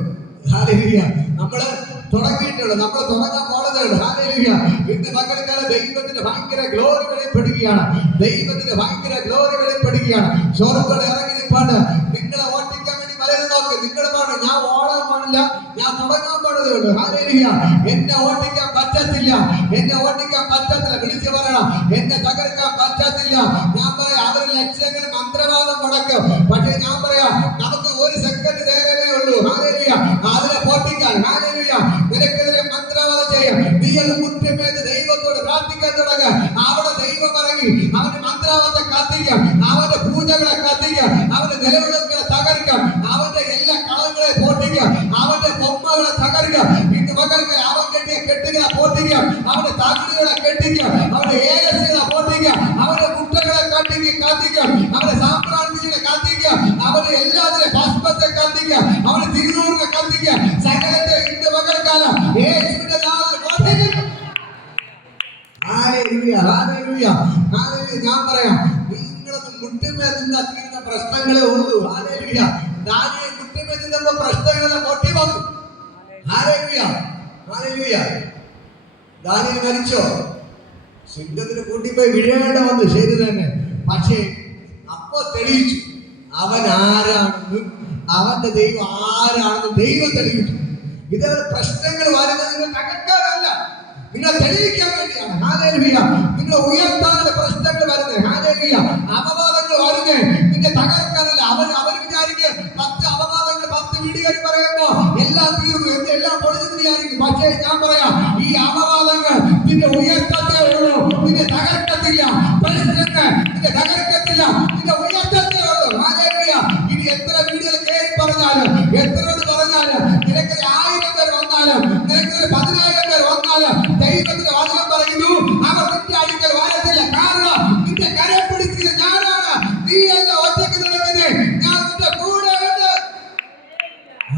ഹല്ലേലൂയ. നമ്മള് തുടങ്ങിയിട്ടുള്ളൂ, നമ്മൾ തുടങ്ങാൻ പോണതേ ഉള്ളൂ. ഹല്ലേലൂയ. ഇന്ന് മക്കൾക്കാണ് ദൈവത്തിന്റെ ഭയങ്കര ഗ്ലോറി വെളിപ്പെടുകയാണ്, ദൈവത്തിന്റെ ഭയങ്കര ഗ്ലോറി വെളിപ്പെടുകയാണ്. സ്വർഗ്ഗം ഇറങ്ങി നിൽപ്പാണ്ട് നിങ്ങളെ ഓട്ടിക്കാൻ വേണ്ടി പലരും നോക്കി. നിങ്ങൾ പാടും, ഞാൻ ഓടാൻ പാടില്ല, ഞാൻ തുടങ്ങാൻ പാടതേ ഉള്ളൂ. ഹല്ലേലൂയ. എന്നെ ഓട്ടിക്കാൻ പറ്റത്തില്ല, എന്നെ ഓട്ടിക്കാൻ പറ്റത്തില്ല. വിളിച്ചു പറയണം, എന്നെ തകർക്കാൻ പറ്റത്തില്ല. ഞാൻ പറയാം, അവർ ലക്ഷങ്ങൾ മന്ത്രവാദം മുടക്കും, പക്ഷെ ഞാൻ പറയാം, നമുക്ക് ഒരു സെക്കൻഡ് നേരമേ ഉള്ളൂ. ഹല്ലേലൂയ. അതിനെ പൊട്ടിക്കാൻ. ഹല്ലേലൂയ. നിനക്കെതിരെ മന്ത്രവാദം ചെയ്യാം, നീ അത് മുറ്റമേത് ദൈവത്തോട് പ്രാർത്ഥിക്കാൻ തുടങ്ങുക. അവിടെ ദൈവം ഇറങ്ങി അവന്റെ മന്ത്രവാദത്തെ കത്തിക്കാം, അവന്റെ പൂജകളെ കത്തിക്കാം, അവന്റെ നിലവിളക്കുകളെ തകർക്കാം, അവന്റെ എല്ലാ കളങ്ങളെ പൊട്ടിക്കാം, അവന്റെ ബൊമ്മകളെ തകർക്കാം. ഇന്ന് മക്കൾക്ക് അവൻ കെട്ടിയ കെട്ടുകളെ പൊട്ടിക്കാം, അവന്റെ തകിടുകളെ കെട്ടിക്കാം, അവന്റെ ഏലസുകളെ പൊട്ടിക്കാം, അവന്റെ മുട്ടകളെ കത്തിക്കാം, അവന്റെ സാമ്പ്രാണികളെ കത്തിക്കാം, അവന്റെ എല്ലാത്തിനെ ഭസ്മത്തെ കത്തിക്കാം, അവന്റെ തിരുനൂറിനെ കത്തിക്കാം. സകലത്തെ ഇന്ന് മക്കൾക്കാലം യേശുവിന്റെ നാമത്തിൽ പൊട്ടിക്കുന്നു. Hallelujah, hallelujah, hallelujah. ഞാൻ പറയാം, നിങ്ങളത് മുട്ടുമേ നിന്ന് തീരുന്ന പ്രശ്നങ്ങളെ ഉള്ളൂ. ഹല്ലേലൂയ. ദാനിയേൽ മുട്ടുമേ നിന്നപ്പോ പ്രശ്നങ്ങളെ പൊട്ടി വന്നു. Hallelujah, hallelujah. ദാനിയേൽ മരിച്ചോ? സിംഹത്തിന് കൂട്ടിപ്പോയി വീഴേണ്ട വന്നു, ശരി തന്നെ. പക്ഷേ അപ്പോ തെളിയിച്ചു അവൻ ആരാണെന്നും അവന്റെ ദൈവം ആരാണെന്നും ദൈവം തെളിയിച്ചു. ഇതേപോലെ പ്രശ്നങ്ങൾ വരുന്നത് നിങ്ങൾ തകർക്കാനല്ല, നിങ്ങൾ തെളിയിക്കാൻ വേണ്ടിയാണ്. ഹല്ലേലൂയ. നിങ്ങൾ ഉയർത്താനുള്ള പ്രശ്നങ്ങൾ വരുന്നത്. ഹല്ലേലൂയ. അപവാദങ്ങൾ വരുന്നത് നിന്നെ തകർക്കാനല്ല. അവർ വിചാരിക്കുക 10 അപവാദങ്ങൾ 10 വീടുകൾ പറയുമ്പോ എല്ലാം തീർന്നു, എല്ലാം പൊളിഞ്ഞു വിചാരിക്കും. പക്ഷേ ഞാൻ പറയാം, ഈ അപവാദങ്ങൾ നിന്നെ ഉയർത്തത്തേ ഉള്ളൂ, നിന്നെ തകർക്കത്തില്ല. പ്രശ്നങ്ങൾ നിന്നെ തകർക്കത്തില്ല, നിന്നെ ഉയർത്തത്തേ ഉള്ളൂ. ഹല്ലേലൂയ. ഇനി എത്ര വീടുകൾ കയറി പറഞ്ഞാലും, എത്രയോട് പറഞ്ഞാലും, നിനക്ക് 1000 പേർ വന്നാലും, നിനക്ക് 10,000 പേർ വന്നാലും, ദൈവത്തിന്റെ വചനം പറയുന്നു, അവർ നിന്റെ അടുക്കൽ വരത്തില്ല. കാരണം നിന്റെ കരം പിടിച്ചത് ഞാനാണ്, നീ എന്നെ ഒറ്റയ്ക്ക് നടക്കുന്നത്, ഞാൻ നിന്റെ കൂടെ ഉണ്ട്.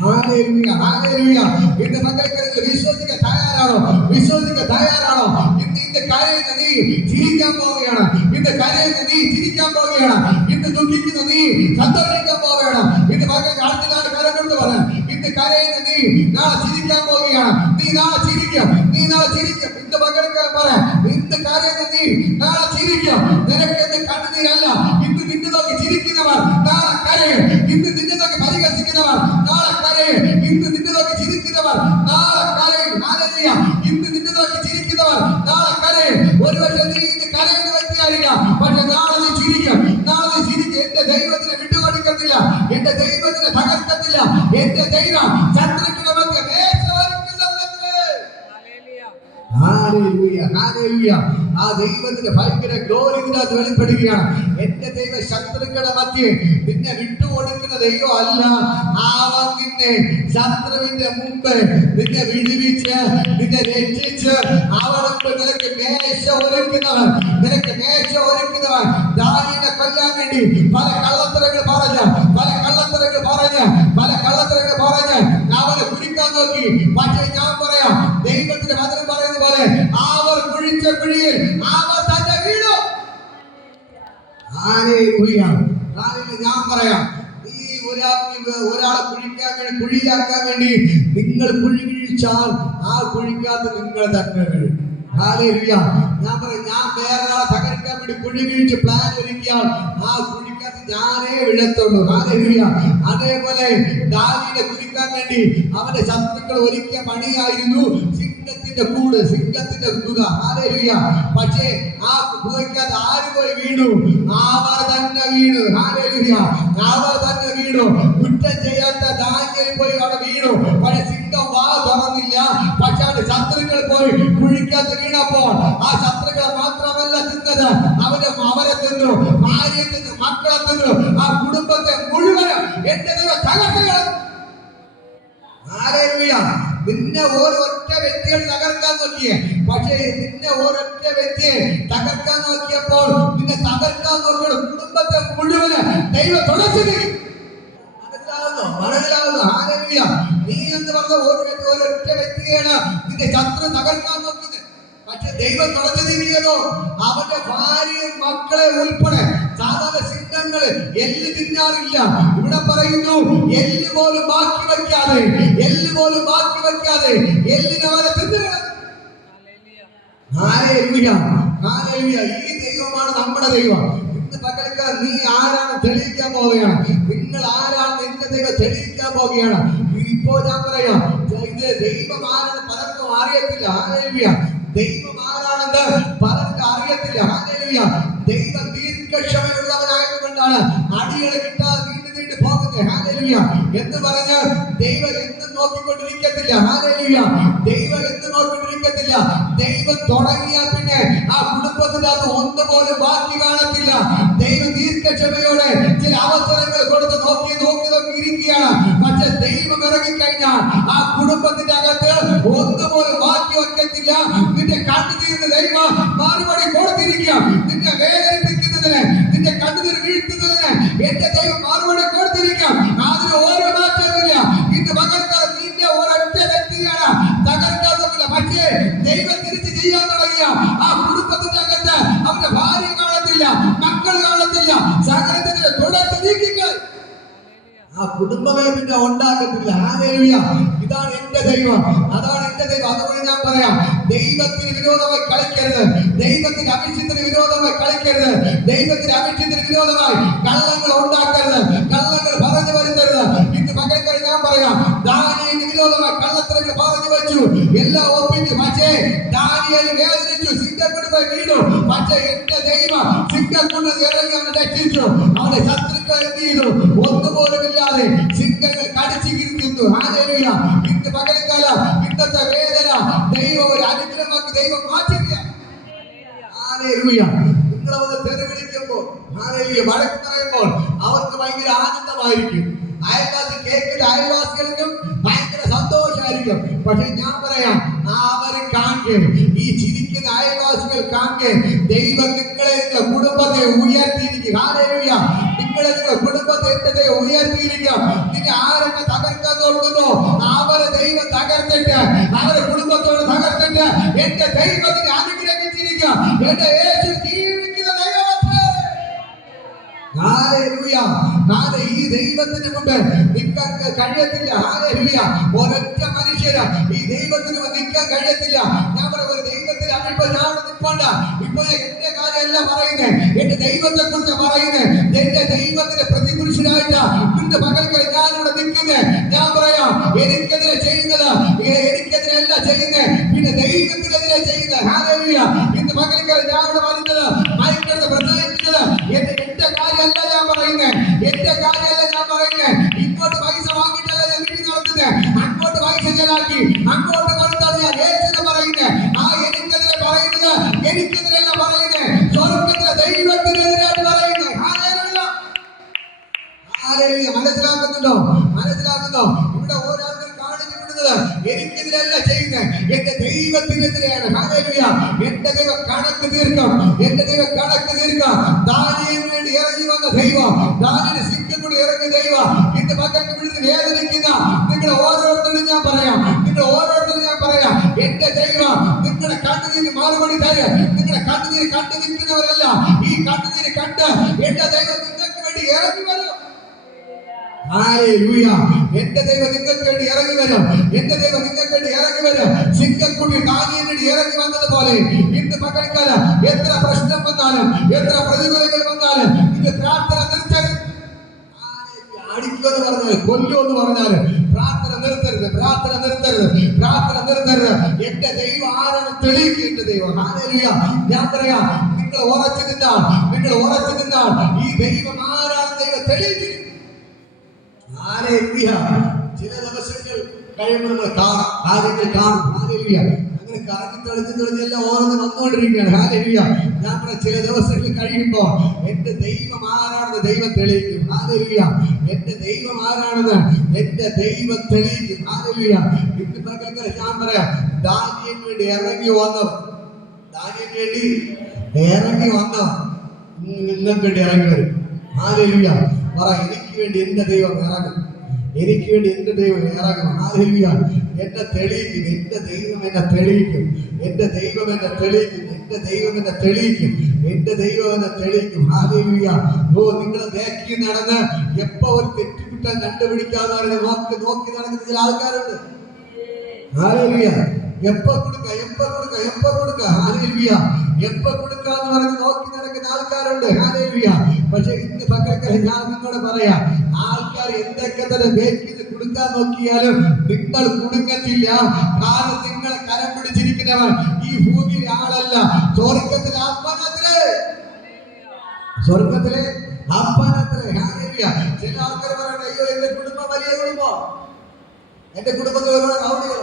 Hallelujah, hallelujah. ഇന്ന് മക്കൾക്ക് വിശ്വസിക്കാൻ തയ്യാറാണോ? വിശ്വസിക്കാൻ തയ്യാറാണോ? ഇന്ന് കരയുന്ന നീ ചിരിക്കാൻ പോവുകയാണ്, ഇന്ന് കരയുന്ന നീ ചിരിക്കാൻ പോവുകയാണ്, ഇന്ന് ദുഃഖിക്കുന്ന നീ സന്തോഷിക്കാൻ പോവുകയാണ്. ഇന്ന് മക്കൾക്ക് അടുത്തതാണ് കരം കൊണ്ട് പറയാം, ഇന്ന് കരയുന്ന നീ നാളെ ചിരിക്കാൻ പോവുകയാണ്, നീ നാളെ ചിരിക്കും, നീ നാളെ ചിരിക്കും. ഇന്ന് മക്കൾക്ക് പറയാം, ഇന്ന് കരയുന്ന നീ നാളെ ചിരിക്കും. നിനക്ക് ഇന്ന് കണ്ണുനീരല്ല, ഇന്ന് നിന്നെ നോക്കി ചിരിക്കുന്നവർ നാളെ കരയും. ഇന്ന് നിന്നെ നോക്കി പരിഹസിക്കുന്നവർ നാളെ കരയും. ഇന്ന് നിന്നെ നോക്കി ചിരിക്കുന്നവർ നാളെ കരയും. ഹല്ലേലൂയ. ഇന്ന് നിന്നെ നോക്കി ചിരിക്കുന്നവർ നാളെ കരയും. വിട്ടുകൊടുക്കത്തില്ല, എന്റെ ദൈവത്തിനെ തകർക്കത്തില്ല. എന്റെ ദൈവം ശത്രുക്കളുടെ മധ്യ മേശ ഒരുക്കുന്നവനത്രേ. Hallelujah, hallelujah. ആ ദൈവത്തിന്റെ ഭയങ്കര ഗ്ലോറി ഇതിനകത്ത് വെളിപ്പെടുകയാണ്. എന്റെ ദൈവ ശത്രുക്കളുടെ മധ്യേ നിന്നെ വിട്ടുകൊടുക്കുന്ന ദൈവം അല്ല. അവൻ നിന്നെ ശത്രുവിന്റെ മുമ്പ് നിന്നെ വിടുവിച്ച് നിന്നെ രക്ഷിച്ച് അവർക്ക് നിനക്ക് മേശ ഒരുക്കുന്നവൻ, നിനക്ക് മേശ ഒരുക്കുന്നവൻ. ദാവീദിനെ കൊല്ലാൻ വേണ്ടി പല കള്ളത്തരങ്ങൾ പറഞ്ഞ് അവനെ കുഴിക്കാൻ നോക്കി. പക്ഷേ ഞാൻ പറയാം, ദൈവത്തിന്റെ വചനം പറയുന്ന പോലെ അവർ കുഴിച്ച കുഴിയിൽ അവർ തന്നെ വീണു. ഹല്ലേലൂയ. ഞാൻ പറയാം, നീ ഒരാളെ കുഴിയാക്കാൻ വേണ്ടി നിങ്ങൾ കുഴി വീഴ്ചാൽ ആ കുഴിക്കകത്ത് നിങ്ങൾ തന്നെ വീഴും. ഹല്ലേലൂയ. ഞാൻ പറയാം, ഞാൻ വേറൊരാളെ തകർക്കാൻ വേണ്ടി കുഴി വീഴ്ച പ്ലാൻ ഒരുക്കിയാൽ ആ കുഴിക്കകത്ത് ഞാനേ വീഴത്തുള്ളൂ. ഹല്ലേലൂയ. അതേപോലെ ദാവീദിനെ കുഴിക്കാൻ വേണ്ടി അവന്റെ ശത്രുക്കൾ ഒരുക്കിയ പണിയായിരുന്നു സിംഹത്തിന്റെ കൂട്, സിംഹത്തിന്റെ ഗുഹ. ഹല്ലേലൂയ. പക്ഷേ ആ ഗുഹയ്ക്കകത്ത് ആര് പോയി വീണു? അവർ തന്നെ വീണു. ഹല്ലേലൂയ. അവർ തന്നെ വീണു. കുറ്റം ചെയ്യാത്ത ദാനിയേൽ പോയി അവിടെ വീണു. പക്ഷേ സിംഹം വാ തുറന്നില്ല. പക്ഷെ അവന്റെ ശത്രുക്കൾ പോയി കുഴിക്കകത്ത് വീണപ്പോൾ ആ ശത്രുക്കളെ മാത്രമല്ല തിന്നത്, അവരെ തിന്നു, ഭാര്യയെ തിന്നു, മക്കളെ തിന്നു, ആ കുടുംബത്തെ മുഴുവനും എന്റെ ദൈവം തകർക്കുകയാണ്. ഹല്ലേലൂയ. നിന്നെ ഓരൊറ്റ വ്യക്തിയെ തകർക്കാൻ നോക്കിയേ, പക്ഷേ നിന്നെ ഓരൊറ്റ വ്യക്തിയെ തകർക്കാൻ നോക്കിയപ്പോൾ നിന്നെ തകർക്കാൻ നോക്കിയ കുടുംബത്തെ മുഴുവന് ദൈവം തുടച്ചു. മനസ്സിലാവുന്നു? ഹല്ലേലൂയ. നീ എന്ന് പറഞ്ഞ ഒരൊറ്റ വ്യക്തിയാണ് നിന്റെ ശത്രു തകർക്കാൻ നോക്കുന്നത്. പക്ഷെ ദൈവം തുടച്ചു നീക്കിയതോ അവന്റെ ഭാര്യയും മക്കളെ ഉൾപ്പെടെ. സാധാരണ സിംഹങ്ങള് എല്ല് തിന്നാറില്ല. ഇവിടെ പറയുന്നു എല്ല് പോലും ബാക്കി വെക്കാതെ എല്ലിനെ വരെ തിന്നുകളഞ്ഞു. Hallelujah, hallelujah. ഈ ദൈവമാണ് നമ്മുടെ ദൈവം. ഇന്ന് പകൽക്കാലം നീ ആരാണ് തെളിയിക്കാൻ പോവുകയാണ്. നിങ്ങൾ ആരാണ് എന്റെ ദൈവം തെളിയിക്കാൻ പോവുകയാണ്. ഇപ്പോ ഞാൻ പറയാം, ഇത് ദൈവം ആരാണ് പലർക്കും അറിയത്തില്ല. ഹല്ലേലൂയ. ദൈവം ആരാണെന്ന് പലർക്കും അറിയത്തില്ല. ഹല്ലേലൂയ. ദൈവം ദീർഘക്ഷമയുള്ളവനായതുകൊണ്ടാണ് അടികൾ കിട്ടാതെ നീണ്ടു പോകുന്നത്. ഹല്ലേലൂയ. എന്ന് പറഞ്ഞ് ദൈവം എന്നും നോക്കിക്കൊണ്ടിരിക്കത്തില്ല. ഹല്ലേലൂയ. ദൈവം എന്നും നോക്കിക്കൊണ്ടിരിക്കത്തില്ല. ദൈവം തുടങ്ങിയാൽ പിന്നെ ആ കുടുംബത്തിനകത്ത് ഒന്നുപോലും ബാക്കി കാണത്തില്ല. ദൈവം ദീർഘക്ഷമയോടെ ചില അവസരങ്ങൾ കൊടുത്ത് നോക്കി ഇരിക്കുകയാണ്. പക്ഷെ ദൈവം ഇറങ്ങിക്കഴിഞ്ഞാൽ ആ കുടുംബത്തിന്റെ അകത്ത് ഒന്നുപോലും ബാക്കി വെക്കത്തില്ല. നിന്റെ കണ്ണുനീരിന് ദൈവം മറുപടി കൊടുത്തിരിക്കുക. നിന്നെ വേദനിപ്പിക്കുന്നതിന്, നിന്റെ കണ്ണുനീർ വീഴ്ത്തുന്നതിന് എന്റെ ദൈവം മറുപടി കൊടുത്തിരിക്കാം. അതിന് ഓരോ മാറ്റമില്ല. ഇന്ന് പകർക്കാലം നിന്റെ ഒരൊറ്റ വ്യക്തിയാണ് തകർക്കാൻ നോക്കില്ല. പക്ഷേ ദൈവം തിരിച്ച് ചെയ്യാൻ തുടങ്ങിയ ആ കുടുംബത്തിന്റെ അകത്ത് അവന്റെ ഭാര്യ കാണത്തില്ല, മക്കൾ കാണത്തില്ല, സകലത്തിന്റെ തുടർന്ന് നീക്കിക്കൾ. ആ കുടുംബമേ പിന്നെ ഉണ്ടാക്കത്തില്ല. ഹല്ലേലൂയ. ഇതാണ് എന്റെ ദൈവം, അതാണ് എന്റെ ദൈവം. അതുകൊണ്ട് ഞാൻ പറയാം, ദൈവത്തിന് വിരോധമായി കളിക്കരുത്, ദൈവത്തിന്റെ അഭിഷേകത്തിന് വിരോധമായി കളിക്കരുത്, ദൈവത്തിന്റെ അഭിഷേകത്തിന് വിരോധമായി കള്ളങ്ങൾ ഉണ്ടാക്കരുത്, കള്ളങ്ങൾ പറഞ്ഞു വരുത്തരുത്. ഇന്ന് പകൽക്കാലം ഞാൻ പറയാം, ദാനിയേലിന് വിരോധമായി കള്ളത്തരങ്ങൾ പറഞ്ഞു വെച്ചു, എല്ലാം ഒപ്പിച്ചു. പക്ഷേ ദാനിയേൽ വേദനിച്ചു, സിംഹക്കുടുംബം വീണു. പക്ഷേ എന്റെ ദൈവം സിംഹക്കുടുംബം ഇറങ്ങി അവനെ രക്ഷിച്ചു. അവന്റെ ശത്രുക്കൾ എന്ത് ചെയ്തു? ഒന്നുപോലും ഇല്ലാതെ സിംഹങ്ങൾ കടിച്ചു കിരിക്കുന്നു. ഹല്ലേലൂയ. ഇന്ന് പകൽക്കാലം ഇന്നത്തെ വേദന ദൈവം ഒരു അനുഗ്രഹമാക്കി ദൈവം മാറ്റുക. ഹല്ലേലൂയ. നിങ്ങളവന്ന് തെരുവിളിക്കുമ്പോൾ, ഹല്ലേലൂയ, വഴക്ക് പറയുമ്പോൾ അവർക്ക് ഭയങ്കര ആനന്ദമായിരിക്കും. അയൽവാസി കേൾക്കുന്ന അയൽവാസികൾക്കും ഭയങ്കര സന്തോഷമായിരിക്കും. പക്ഷെ ഞാൻ പറയാം, അവര് കാണെ, ഈ ചിരിക്കുന്ന അയൽവാസികൾ കാണെ ദൈവം നിങ്ങളെ കുടുംബത്തെ ഉയർത്തിയിരിക്കുക. ഹല്ലേലൂയ. നിങ്ങളെ കുടുംബത്തെ ഉയർത്തിയിരിക്കുക. നിന്നെ ആരൊക്കെ തകർക്കാൻ നോക്കുന്നു അവരെ ദൈവം തകർത്തിട്ട്, അവരെ കുടുംബത്തോട് തകർത്തിട്ട് എന്റെ ദൈവത്തിന് അനുഗ്രഹിച്ചിരിക്കുക. എന്റെ യേശു ജീവിക്കുന്ന ദൈവമത്രേ. ഹല്ലേലൂയ. ഈ ദൈവത്തിന് മുമ്പ് നിൽക്കാൻ കഴിയത്തില്ല. ഹല്ലേലൂയ. ഒരൊറ്റ മനുഷ്യന് ഈ ദൈവത്തിന് നിൽക്കാൻ കഴിയത്തില്ല. ഞാൻ പറയുന്നത് ദൈവത്തിന് ഇപ്പൊ ഞാൻ നിൽപ്പണ്ട. ഇപ്പൊ എന്റെ കാര്യമല്ല പറയുന്നത്, എന്റെ ദൈവത്തെ കുറിച്ച് പറയുന്നത്. എന്റെ ദൈവത്തിന്റെ പ്രതിപുരുഷനായിട്ട് ഇന്ന് പകൽക്കാലം ഞാനിവിടെ നിൽക്കുന്നത്. ഞാൻ പറയാം, എനിക്കെതിരെ ചെയ്യുന്നത്, എനിക്കെതിരെയല്ല ചെയ്യുന്നത്, പിന്നെ ദൈവത്തിനെതിരെ ചെയ്യുന്നത്. ഹല്ലേലൂയ. ഇന്ന് പകൽക്കാലം ഞാൻ ഇവിടെ വരുന്നത്, മയക്കെടുത്ത് പ്രസംഗിക്കുന്നത് എന്റെ കാര്യമല്ല ഞാൻ പറയുന്നത്. എന്റെ രോഗിയാക്കി അങ്ങോട്ട് കൊടുത്താണ് ഞാൻ യേശുവിനെ പറയുന്നത്. ആ എനിക്കെതിരെ പറയുന്നത് എനിക്കെതിരല്ല പറയുന്നത്, സ്വർഗ്ഗത്തിലെ ദൈവത്തിനെതിരാണ് പറയുന്നത്. Hallelujah, hallelujah. മനസ്സിലാക്കുന്നുണ്ടോ? മനസ്സിലാക്കുന്നോ? ഇവിടെ ഓരോരുത്തർ കാണിച്ചു വിടുന്നത് എനിക്കെതിരല്ല ചെയ്യുന്നത്, എന്റെ ദൈവത്തിനെതിരെയാണ്. ഹല്ലേലൂയ. എന്റെ ദൈവം കണക്ക് തീർക്കാം, എന്റെ ദൈവം കണക്ക് തീർക്കാം. ദാനിയേലിന് വേണ്ടി ഇറങ്ങി വന്ന ദൈവം, ദാനിയേലിന് സിംഹത്തിൽ ഇറങ്ങിയ ദൈവം, ഇന്ന് മക്കൾക്ക് വിടുന്ന് വേദനിക്കുന്ന നിങ്ങൾ ഓരോരുത്തരും ഞാൻ പറയാം, നിങ്ങൾ ഓരോരുത്തരും ഞാൻ പറയാം, എന്റെ ദൈവം നിങ്ങളുടെ കണ്ണുനീര് മറുപടി തരും. നിങ്ങളുടെ കണ്ണുനീര് കണ്ടു നിൽക്കുന്നവരല്ല, ഈ കണ്ണുനീര് കണ്ട് എന്റെ ദൈവം നിങ്ങൾക്ക് വേണ്ടി ഇറങ്ങി വരും. ഹല്ലേലൂയ. എന്റെ ദൈവം നിങ്ങൾക്ക് വേണ്ടി ഇറങ്ങി വരും, എന്റെ ദൈവം നിങ്ങൾക്ക് വേണ്ടി ഇറങ്ങി വരും. സിംഹക്കുട്ടി ദാനിയേലിന് ഇറങ്ങി വന്നതുപോലെ ഇന്ന് പകൽക്കാലം എത്ര പ്രശ്നം വന്നാലും എത്ര പ്രതികൂലങ്ങൾ വന്നാലും ഇത് പ്രാർത്ഥന നിർത്തരുത്. അടിക്കുമെന്ന് പറഞ്ഞാൽ കൊല്ലുമെന്ന് പറഞ്ഞാൽ പ്രാർത്ഥന നിർത്തരുത്, പ്രാർത്ഥന നിർത്തരുത്, പ്രാർത്ഥന നിർത്തരുത്. എന്റെ ദൈവം ആരാണ് തെളിയിക്കുക? എന്റെ ദൈവം. ഹല്ലേലൂയ. ഞാൻ പറയാം, നിങ്ങൾ ഉറച്ചു നിന്നാൽ, നിങ്ങൾ ഉറച്ചു നിന്നാൽ ഈ ദൈവം ആരാണ് ദൈവം തെളിയിക്കുക. ഹല്ലേലൂയ. ചില ദിവസങ്ങൾ കഴിയുമ്പോൾ നമ്മൾ കാണാം, കാര്യങ്ങൾ കാണും. ഹല്ലേലൂയ. അങ്ങനെ കറങ്ങി തെളിഞ്ഞെല്ലാം ഓരോന്ന് വന്നുകൊണ്ടിരിക്കുകയാണ്. ഹല്ലേലൂയ. ഞാൻ പറയാം, ചില ദിവസങ്ങൾ കഴിയുമ്പോൾ എന്റെ ദൈവം ആരാണെന്ന് ദൈവം തെളിയിക്കും. ഹല്ലേലൂയ. എന്റെ ദൈവം ആരാണെന്ന് എന്റെ ദൈവം തെളിയിക്കും. ഹല്ലേലൂയ. ഇന്ന് പകൽക്കാലം ഞാൻ പറയാം, ദാനിയേലിന് വേണ്ടി ഇറങ്ങി വന്നവർ, ദാനിയേലിന് വേണ്ടി ഇറങ്ങി വന്നവർ നിങ്ങൾക്ക് വേണ്ടി ഇറങ്ങി വരും. ഹല്ലേലൂയ. പറ, എനിക്ക് വേണ്ടി എന്റെ ദൈവം ഇറങ്ങും, എനിക്ക് വേണ്ടി എന്റെ ദൈവം ഇറങ്ങും. ഹല്ലേലൂയ. എന്നെ തെളിയിക്കും, എന്റെ ദൈവം എന്നെ തെളിയിക്കും, എന്റെ ദൈവം എന്നെ തെളിയിക്കും, എന്റെ ദൈവം എന്നെ തെളിയിക്കും, എന്റെ ദൈവം എന്നെ തെളിയിക്കും. ഹല്ലേലൂയ. ഓ, നിങ്ങൾ നോക്കി നടന്ന് എപ്പോ ഒരു തെറ്റുകുറ്റം കണ്ടുപിടിക്കാന്ന് പറഞ്ഞ് നോക്കി നോക്കി നടക്കുന്ന ചില ആൾക്കാരുണ്ട്. ഹല്ലേലൂയ. എപ്പോ കൊടുക്ക, എപ്പോ കൊടുക്ക, എപ്പോ കൊടുക്ക. ഹല്ലേലൂയ. എപ്പോ കൊടുക്കാന്ന് പറഞ്ഞ് നോക്കി നടക്കുന്ന ആൾക്കാരുണ്ട്. ഹല്ലേലൂയ. പക്ഷെ ഇന്ന് പകൽക്കാലം ഞാൻ നിങ്ങളോട് പറയാം, ആൾക്കാർ എന്തൊക്കെ തന്നെ വേക്കിന് കൊടുക്കാൻ നോക്കിയാലും നിങ്ങൾ കുടുങ്ങത്തില്ല. കാരണം നിങ്ങളെ കരം പിടിച്ചിരിക്കുന്നവൻ ഈ ഭൂമിയിലെ ആളല്ല, സ്വർഗത്തിലെ അപ്പനത്രേ, സ്വർഗത്തിലെ അപ്പനത്രേ. ഹല്ലേലൂയ. ചില ആൾക്കാർ പറയട്ടെ, അയ്യോ എന്റെ കുടുംബം വലിയ കുടുംബം, എന്റെ കുടുംബത്തിൽ ഒരുപാട് റൗഡികൾ,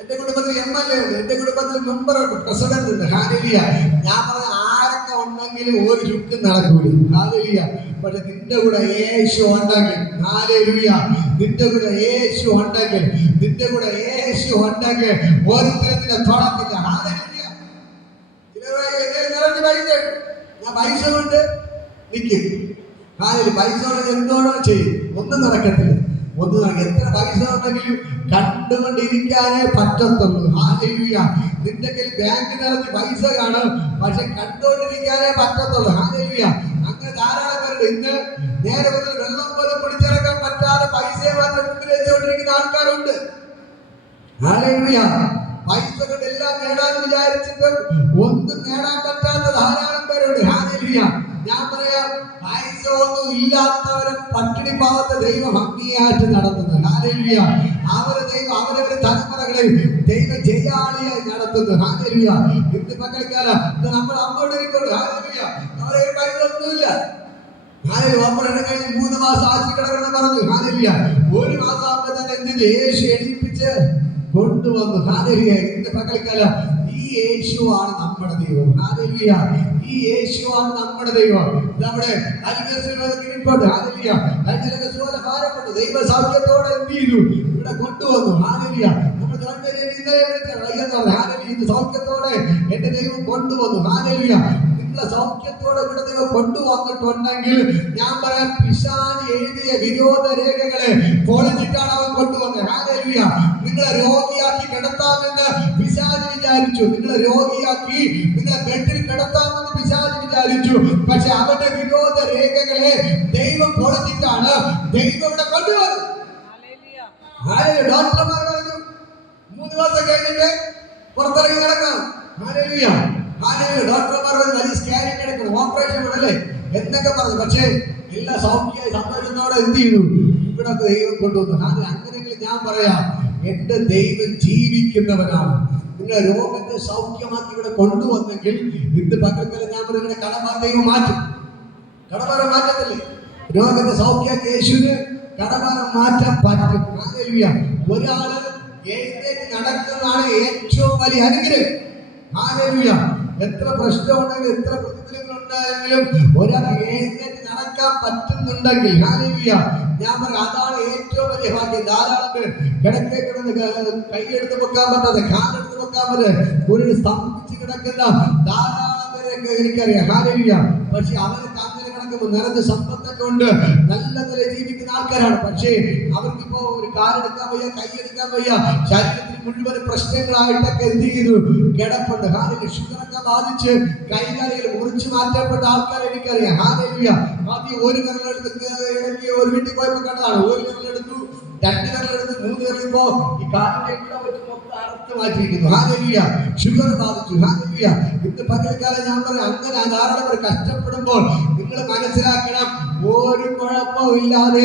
എന്റെ കുടുംബത്തിൽ MLA ഉണ്ട്, എന്റെ കുടുംബത്തിൽ മെമ്പർ ഉണ്ട്, പ്രസിഡന്റ് ഉണ്ട്. ഹല്ലേലൂയ. ഞാൻ പറഞ്ഞ ആരൊക്കെ ഉണ്ടെങ്കിലും ഒരു ചുറ്റും നടക്കൂല. ഹല്ലേലൂയ. പക്ഷെ നിന്റെ കൂടെ യേശു ഉണ്ടെങ്കിൽ, ഹല്ലേലൂയ, നിന്റെ കൂടെ യേശു ഉണ്ടെങ്കിൽ, നിന്റെ കൂടെ യേശു ഉണ്ടെങ്കിൽ ഒരുത്തരത്തിനെ തൊടത്തില്ല. ഹല്ലേലൂയ. നിറഞ്ഞ പൈസ, ഞാൻ പൈസ കൊണ്ട് നിൽക്കും. ഹല്ലേലൂയ. പൈസ കൊണ്ട് എന്തോടോ ചെയ്യും, ഒന്നും നടക്കത്തില്ല, ഒന്നും നടക്കും. എത്ര പൈസ ഉണ്ടെങ്കിലും കണ്ടുകൊണ്ടിരിക്കാനേ പറ്റത്തുള്ളൂ. ഹല്ലേലൂയ. നിന്റെ കയ്യിൽ ബാങ്ക് നിറഞ്ഞ് പൈസ കാണും, പക്ഷെ കണ്ടുകൊണ്ടിരിക്കാനേ പറ്റത്തുള്ളൂ. ഹല്ലേലൂയ. അങ്ങനെ ധാരാളം പേരുണ്ട്. ഇന്ന് നേരെ മുതൽ വെള്ളം പോലും പിടിച്ചിറക്കാൻ പറ്റാതെ പൈസയെ മാത്രം മുമ്പിൽ വെച്ചുകൊണ്ടിരിക്കുന്ന ആൾക്കാരുണ്ട്. ഹല്ലേലൂയ. പൈസ കൊണ്ട് എല്ലാം നേടാൻ വിചാരിച്ചിട്ട് ഒന്നും നേടാൻ പറ്റാത്ത ധാരാളം പേരുണ്ട്. ഹല്ലേലൂയ. ഞാൻ പറയാം, പൈസ ഒന്നും ഇല്ലാത്തവരെ പട്ടിണി പാവത്തെ ദൈവം ഭംഗിയായിട്ട് നടത്തുന്നത്. ഹല്ലേലൂയ. അവരെ ദൈവം അവരവരെ തലമുറകളെ ദൈവം ജയാളിയായി നടത്തുന്നത്. ഹല്ലേലൂയ. ഇന്ന് പകൽക്കാലം നമ്മൾ അങ്ങോട്ട് ഇരിക്കൊണ്ട്, ഹല്ലേലൂയ, അവരെ പൈസ ഒന്നുമില്ല. ഹല്ലേലൂയ. അപ്പോഴാണ് കഴിഞ്ഞ് 3 മാസം ആശി കിടക്കണം പറഞ്ഞു. ഹല്ലേലൂയ. 1 മാസം ആകുമ്പോൾ തന്നെ എന്തിന് യേശു എണീപ്പിച്ച് കൊണ്ടുവന്നു. ഹല്ലേലൂയ. ഇന്ന് പകൽക്കാലം ഈ യേശുവാണ് നമ്മുടെ ദൈവം. ഹല്ലേലൂയ. ഈ യേശുവാണ് നമ്മുടെ ദൈവം. നമ്മുടെ ഭാരപ്പെട്ടു ദൈവ സൗഖ്യത്തോടെ എന്ത് ചെയ്തു? ഇവിടെ കൊണ്ടുവന്നു. ഹല്ലേലൂയ. നമ്മൾ സൗഖ്യത്തോടെ എന്റെ ദൈവം കൊണ്ടുവന്നു. ഹല്ലേലൂയ. നിങ്ങളെ സൗഖ്യത്തോടെ ഇവിടെ ദൈവം കൊണ്ടുവന്നിട്ടുണ്ടെങ്കിൽ ഞാൻ പറയാം, പിശാച് എഴുതിയ വിരോധ രേഖകളെ പൊളിച്ചിട്ടാണ് അവൻ കൊണ്ടുവന്നത്. ഹല്ലേലൂയ. നിങ്ങളെ രോഗിയാക്കി കിടത്താമെന്ന് പിശാച് വിചാരിച്ചു, നിങ്ങളെ രോഗിയാക്കി നിങ്ങളെ ബെഡിൽ കിടത്താമെന്ന് പിശാച് വിചാരിച്ചു. പക്ഷെ അവന്റെ വിരോധ രേഖകളെ ദൈവം പൊളിച്ചിട്ടാണ് ദൈവം ഇവിടെ കൊണ്ടുവന്നത്. ഡോക്ടർമാർ പറഞ്ഞു 3 മാസം കഴിഞ്ഞിട്ട് പുറത്തിറങ്ങി കിടക്കാം. ഹല്ലേലൂയ. ഹല്ലേലൂയ. ഡോക്ടർമാർ വലിയ സ്കാനിങ് എടുക്കണം, ഓപ്പറേഷൻ വേണല്ലേ എന്നൊക്കെ പറഞ്ഞു. പക്ഷേ എല്ലാ സൗഖ്യമായി സന്തോഷത്തോടെ എന്ത് ചെയ്തു? ഇവിടെ ദൈവം കൊണ്ടുവന്നു. അങ്ങനെയെങ്കിൽ ഞാൻ പറയാം, എന്റെ ദൈവം ജീവിക്കുന്നവനാണ്. നിങ്ങളെ രോഗത്തെ സൗഖ്യമാക്കി ഇവിടെ കൊണ്ടുവന്നെങ്കിൽ ഇന്ന് പകൽക്കാലം ഞാൻ പറയുന്ന കടഭാരം ദൈവം മാറ്റും. കടഭാരം മാറ്റത്തില്ലേ? രോഗത്തെ സൗഖ്യമാക്കി യേശുവിന് കടഭാരം മാറ്റാൻ പറ്റും. ഹല്ലേലൂയ. ഒരാള് എഴുന്നേറ്റ് നടക്കുന്നതാണ് ഏറ്റവും വലിയ അനുഗ്രഹം. ഹല്ലേലൂയ. എത്ര പ്രശ്നമുണ്ടെങ്കിലും എത്ര പ്രതികൂലങ്ങൾ ഉണ്ടായെങ്കിലും ഒരാൾക്ക് എഴുന്നേറ്റ് നടക്കാൻ പറ്റുന്നുണ്ടെങ്കിൽ ഹല്ലേലൂയ, ഞാൻ പറയാം അതാണ് ഏറ്റവും വലിയ ഭാഗ്യം. ധാരാളം പേര് കിടക്കെ കിടന്ന് കൈയെടുത്ത് വെക്കാൻ പറ്റാതെ കാലെടുത്ത് വെക്കാൻ പറ്റാതെ ഒരു സ്തംഭിച്ച് കിടക്കുന്ന ധാരാളം പേരൊക്കെ എനിക്കറിയാം. ഹല്ലേലൂയ. പക്ഷെ അവർക്ക് അങ്ങനെ കിടക്കുമ്പോൾ നിറഞ്ഞ സമ്പത്തൊക്കെ ഉണ്ട്, നല്ല നില ജീവിക്കുന്ന ആൾക്കാരാണ്. പക്ഷേ അവർക്കിപ്പോ ഒരു കാലെടുക്കാൻ വയ്യ, കൈയെടുക്കാൻ വയ്യ, ശരീരത്തിൽ മുഴുവൻ പ്രശ്നങ്ങളായിട്ടൊക്കെ എന്ത് ചെയ്തു കിടപ്പുണ്ട്. ഹല്ലേലൂയ. ഷുഗറൊക്കെ ബാധിച്ച് കൈകാലുകൾ മുറിച്ചു മാറ്റപ്പെട്ട ആൾക്കാരെ എനിക്കറിയാം. ഹല്ലേലൂയ. ആദ്യം ഒരു കരലെടുത്ത് ഇടയ്ക്ക് ഒരു വീട്ടിൽ പോയപ്പോ കണ്ടതാണ്. ഒരു കരലെടുത്തു, രണ്ട് കരലെടുത്ത്, മൂന്ന് കരലിപ്പോ ഈ കാലിന്റെ ഇവിടെ വെച്ച് മൊത്തം അറുത്ത് മാറ്റിയിരിക്കുന്നു. ഹല്ലേലൂയ. ഷുഗർ ബാധിച്ചു. ഹല്ലേലൂയ. ഇന്ന് പകൽക്കാലം ഞാൻ പറയാം, അങ്ങനെ ധാരാളം പേർ കഷ്ടപ്പെടുമ്പോൾ നിങ്ങൾ മനസ്സിലാക്കണം, ഒരു കുഴപ്പമില്ലാതെ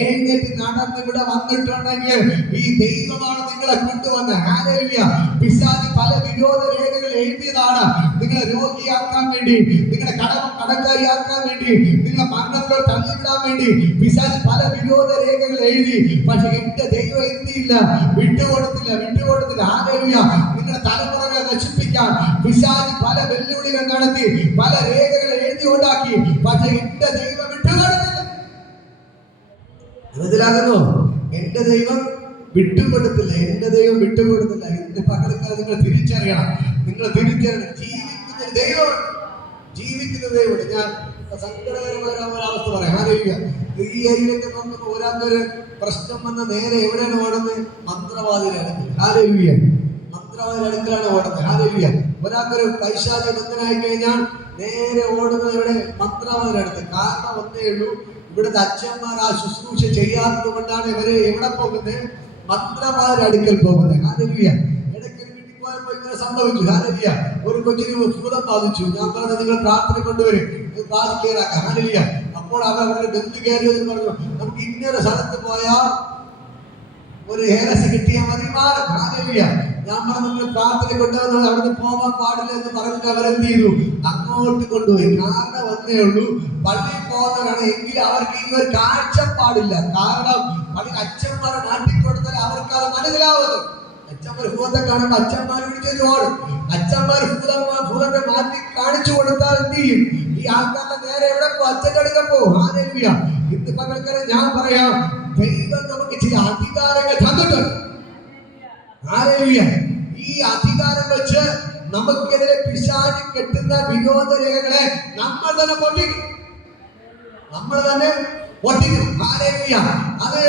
എഴുന്നേറ്റ് നടന്ന് ഇവിടെ വന്നിട്ടുണ്ടെങ്കിൽ ഈ ദൈവമാണ് നിങ്ങളെ കൊണ്ടുവന്നത്. ഹല്ലേലൂയ. പിശാച് പല വിരോധ രേഖകൾ എഴുതിയതാണ് നിങ്ങളെ രോഗിയാക്കാൻ വേണ്ടി, നിങ്ങളുടെ കടക്കാരിയാക്കാൻ വേണ്ടി, നിങ്ങളെ മരണത്തിലോ തള്ളിവിടാൻ വേണ്ടി പിശാച് പല വിരോധ രേഖകൾ എഴുതി. പക്ഷെ എന്റെ ദൈവം എന്തില്ല, വിട്ടുകൊടുത്തില്ല. ഹല്ലേലൂയ. നിങ്ങളുടെ തലമുറകളെ നശിപ്പിക്കാൻ പിശാച് പല വെല്ലുവിളികൾ നടത്തി, പല രേഖകൾ എഴുതി ഉണ്ടാക്കി. പക്ഷെ എന്റെ ദൈവം വിട്ടുകൊടുത്തില്ല. മനസ്സിലാകുന്നു? എന്റെ ദൈവം വിട്ടുകൊടുത്തില്ല. എന്റെ ദൈവം വിട്ടുകൊടുത്തില്ല. ഇന്ന് പകൽക്കാലം നിങ്ങൾ തിരിച്ചറിയണം. ജീവിക്കുന്ന ദൈവം, ജീവിക്കുന്ന ദൈവം. ഞാൻ സങ്കടകരമായ ഒരവസ്ഥ പറയാം. ഹല്ലേലൂയ. ഈ ഏരിയയിലൊക്കെ നോക്കുമ്പോൾ ഒരാൾക്കൊരു പ്രശ്നം വന്ന നേരെ എവിടെയാണ് ഓടുന്നത്? മന്ത്രവാദിയുടെ അടുക്കൽ. ഹല്ലേലൂയ. മന്ത്രവാദിയുടെ അടുക്കലാണ് ഓടുന്നത്. ഹല്ലേലൂയ. ഒരാൾക്കൊരു പൈശാചിക ബന്ധനായി കഴിഞ്ഞാൽ നേരെ ഓടുന്നത് എവിടെ? മന്ത്രവാദിയുടെ അടുത്ത്. കാരണം ഒന്നേ ഉള്ളൂ, ഇവിടുത്തെ അച്ഛന്മാർ ആ ശുശ്രൂഷ ചെയ്യാത്തത് കൊണ്ടാണ് ഇവര് എവിടെ പോകുന്നത്? മന്ത്രവാദിയുടെ അടുക്കൽ പോകുന്നത്. ഹല്ലേലൂയ. ഇടയ്ക്ക് വീട്ടിൽ പോയപ്പോൾ ഇങ്ങനെ സംഭവിച്ചു. ഹല്ലേലൂയ. ഒരു കൊച്ചിന് ഭൂതം ബാധിച്ചു. ഞാൻ പറഞ്ഞു, നിങ്ങൾ പ്രാർത്ഥന കൊണ്ടുവരും, ബാധ ക്ലിയറാക്കാം. ഹല്ലേലൂയ. അപ്പോൾ അവരുടെ ബന്ധു കയറിയതെന്ന് പറഞ്ഞു, നമുക്ക് ഇന്നൊരു സ്ഥലത്ത് പോയാൽ ഒരു ഹേരസ് കിട്ടിയാൽ മതി, മാറും. ഹല്ലേലൂയ. ഞാൻ പറഞ്ഞു, നിങ്ങൾ പ്രാർത്ഥന കൊണ്ടുവന്നത് അവിടുന്ന് പോകാൻ പാടില്ല എന്ന് പറഞ്ഞിട്ട് അവരെന്ത് ചെയ്തു? അങ്ങോട്ട് കൊണ്ടുപോയി. കാരണം ഒന്നേ ഉള്ളൂ, പള്ളിയിൽ പോകുന്നവരാണ് എങ്കിൽ അവർക്ക് ഇനി ഒരു കാഴ്ചപ്പാടില്ല. കാരണം പള്ളി അച്ഛന്മാരെ നാട്ടിക്കൊടുത്താൽ അവർക്ക് അത് മനസ്സിലാവുന്നു. അച്ഛന്മാർ ഭൂതത്തെ കാണുമ്പോൾ അച്ഛന്മാർ വിളിച്ചു ഓടും. അച്ഛന്മാർ ഭൂതത്തെ മാറ്റി കാണിച്ചു കൊടുത്താൽ എന്ത് ചെയ്യും? ഈ ആൾക്കാരുടെ നേരെ എവിടെ പോകും? അച്ഛൻ്റെ അടുക്ക പോകും. ഹല്ലേലൂയ. ഇന്ന് പകൽക്കാലം ഞാൻ പറയാം, ദൈവം നമുക്ക് ചില അധികാരങ്ങൾ തന്നിട്ടുണ്ട്. ഹല്ലേലൂയ. ഈ അധികാരം വെച്ച് നമുക്കെതിരെ പിശാച് കെട്ടുന്ന വിരോധ രേഖകളെ നമ്മൾ തന്നെ പൊട്ടിക്കും. ഹല്ലേലൂയ. അത്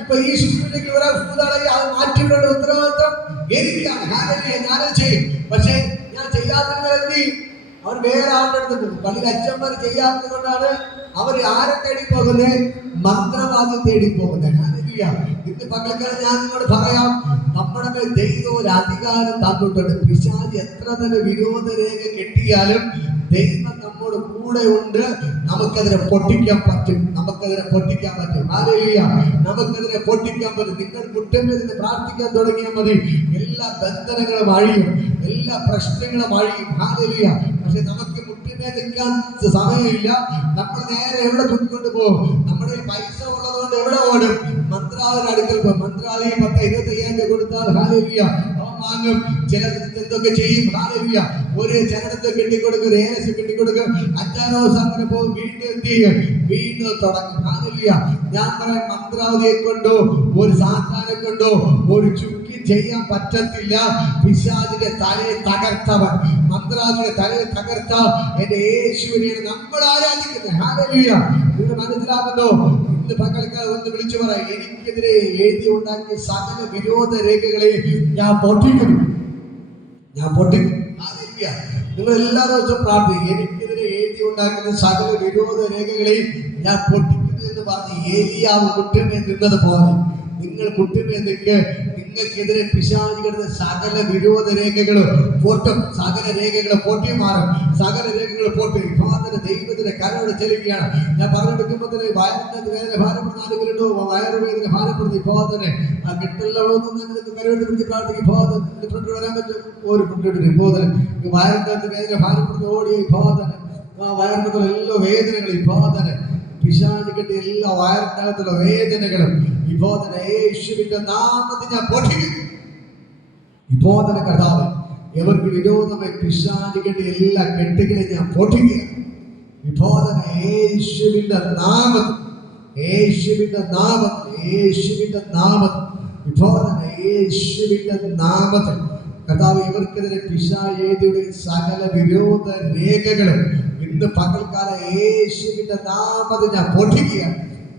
ഇപ്പൊ ഈ ശുശ്രൂഷയ്ക്ക് ഒരാൾ ഭൂതാളി അത് മാറ്റിവിടേണ്ട ഉത്തരവാദിത്വം എനിക്കാണ്. ഹല്ലേലൂയ. ഞാനത് ചെയ്യും. പക്ഷെ ഞാൻ ചെയ്യാത്തവർ എന്ത് ചെയ്യും? അവർ വേറെ ആളുടെ അടുത്ത് പള്ളിയിൽ അച്ഛന്മാർ ചെയ്യാത്തത് കൊണ്ടാണ് അവർ ആരെ തേടി പോകുന്നത്? മന്ത്രവാദം തേടി പോകുന്നത്. ഹല്ലേലൂയ. ഇന്ന് പകൽക്കാലം ഞാൻ നിങ്ങളോട് പറയാം, നമ്മുടെ മേൽ ദൈവം ഒരു അധികാരം തന്നിട്ടുണ്ട്. പിശാച് എത്ര തന്നെ വിരോധ രേഖ കെട്ടിയാലും ദൈവം നമ്മോട് കൂടെ ഉണ്ട്. നമുക്കതിനെ പൊട്ടിക്കാൻ പറ്റും. ഹല്ലേലൂയ. നമുക്കതിനെ പൊട്ടിക്കാൻ പറ്റും. നിങ്ങൾ മുറ്റമേന്ന് പ്രാർത്ഥിക്കാൻ തുടങ്ങിയാൽ മതി. എല്ലാ ബന്ധനങ്ങളും അഴിയും, എല്ലാ പ്രശ്നങ്ങളും അഴിയും. ഹല്ലേലൂയ. പക്ഷെ നമുക്ക് മുറ്റമേ നിൽക്കാൻ സമയമില്ല. നമ്മൾ നേരെ എവിടെ തൂക്കിക്കൊണ്ട് പോകും? നമ്മുടെ പൈസ ഉള്ളതുകൊണ്ട് എവിടെ ഓടും? മന്ത്രവാദിയുടെ അടുക്കൽ പോകും. മന്ത്രവാദി 10-25,000 കൊടുത്താൽ ഹല്ലേലൂയ അവൻ വാങ്ങും. ചിലത് എന്തൊക്കെ ചെയ്യും? ഹല്ലേലൂയ. ഒരു ചരടത്ത് കെട്ടിക്കൊടുക്കും, ഒരു ഏലസ് കെട്ടിക്കൊടുക്കും. 5-6 ദിവസം അങ്ങനെ പോകും. വീണ്ടും എന്ത് ചെയ്യും? വീണ്ടും തുടങ്ങും. ഹല്ലേലൂയ. ഞാൻ പറയാം, മന്ത്രവാദിയെ കൊണ്ടോ ഒരു സാത്താനെ കൊണ്ടോ ഒരു ചുക്കി ചെയ്യാൻ പറ്റത്തില്ല. പിശാചിന്റെ തലയെ തകർത്തവൻ, മന്ത്രവാദിയുടെ തലയെ തകർത്ത എന്റെ യേശുവിനെയാണ് നമ്മൾ ആരാധിക്കുന്നത്. ഹല്ലേലൂയ. നിങ്ങൾ മനസ്സിലാകുന്നോ? ഇന്ന് പകൽക്കാലം ഒന്ന് വിളിച്ചു പറയാം, എനിക്കെതിരെ എഴുതി ഉണ്ടാക്കിയ സകല വിരോധ രേഖകളെ ഞാൻ പൊട്ടിക്കും. ഹല്ലേലൂയ. നിങ്ങൾ എല്ലാ ദിവസവും പ്രാർത്ഥിക്കും, എനിക്കെതിരെ എഴുതി ഉണ്ടാക്കുന്ന സകല വിരോധ രേഖകളെയും ഞാൻ പൊട്ടിക്കുന്നു എന്ന് പറഞ്ഞ് ഏലിയാവ് മുറ്റമേ നിന്നത് പോലെ നിങ്ങൾ മുറ്റമേ നിൽക്ക്. നിങ്ങൾക്കെതിരെ പിശാച് കിടന്ന സകല വിരോധ രേഖകളും പൊട്ടും. സകല രേഖകൾ പൊട്ടി മാറും. ദൈവത്തിന്റെ കരയോട് ചെല്ലുകയാണ്. ഞാൻ പറഞ്ഞെടുക്കുമ്പോൾ തന്നെ വയറിന്റെ വേദന ഭാരപ്പെടുന്ന ആളുകളുണ്ടോ? വയറുവേദന ഭാരപ്പെടുന്ന ഇപ്പോൾ തന്നെ ആ കിട്ടലോന്നും കരയോട് പിടിച്ച് പ്രാർത്ഥിക്കും. ഫ്രണ്ട് വരാൻ പറ്റും. ഒരു ഫ്രണ്ട് ഇപ്പോൾ തന്നെ വയറിന്റെ വേദന ഭാരപ്പെടുന്ന ഓടിയ ഇപ്പോൾ തന്നെ ആ വയറിന്റെ എല്ലാ വേദനകളും ഇപ്പോൾ തന്നെ പിശാചിന്റെ എല്ലാ വയറിനകത്തുള്ള വേദനകളും ഇപ്പോൾ തന്നെ യേശുവിന്റെ നാമത്തിൽ ഞാൻ പൊട്ടിക്കുന്നു. ഇപ്പോൾ തന്നെ കർത്താവേ, ഇവർക്ക് വിരോധമായി പിശാചിന്റെ എല്ലാ കെട്ടുകളെയും ഞാൻ പൊട്ടിക്കുക. ഇപ്പോൾ തന്നെ യേശുവിന്റെ നാമത്തിൽ, യേശുവിന്റെ നാമത്തിൽ, യേശുവിന്റെ നാമത്തിൽ, ഇപ്പോൾ തന്നെ യേശുവിന്റെ നാമത്തിൽ കർത്താവ്, ഇവർക്കെതിരെ പിശാചിയുടെ സകല വിരോധ രേഖകളും ഇന്ന് പകൽക്കാലം യേശുവിന്റെ നാമത്തിൽ ഞാൻ പൊട്ടിക്കുക.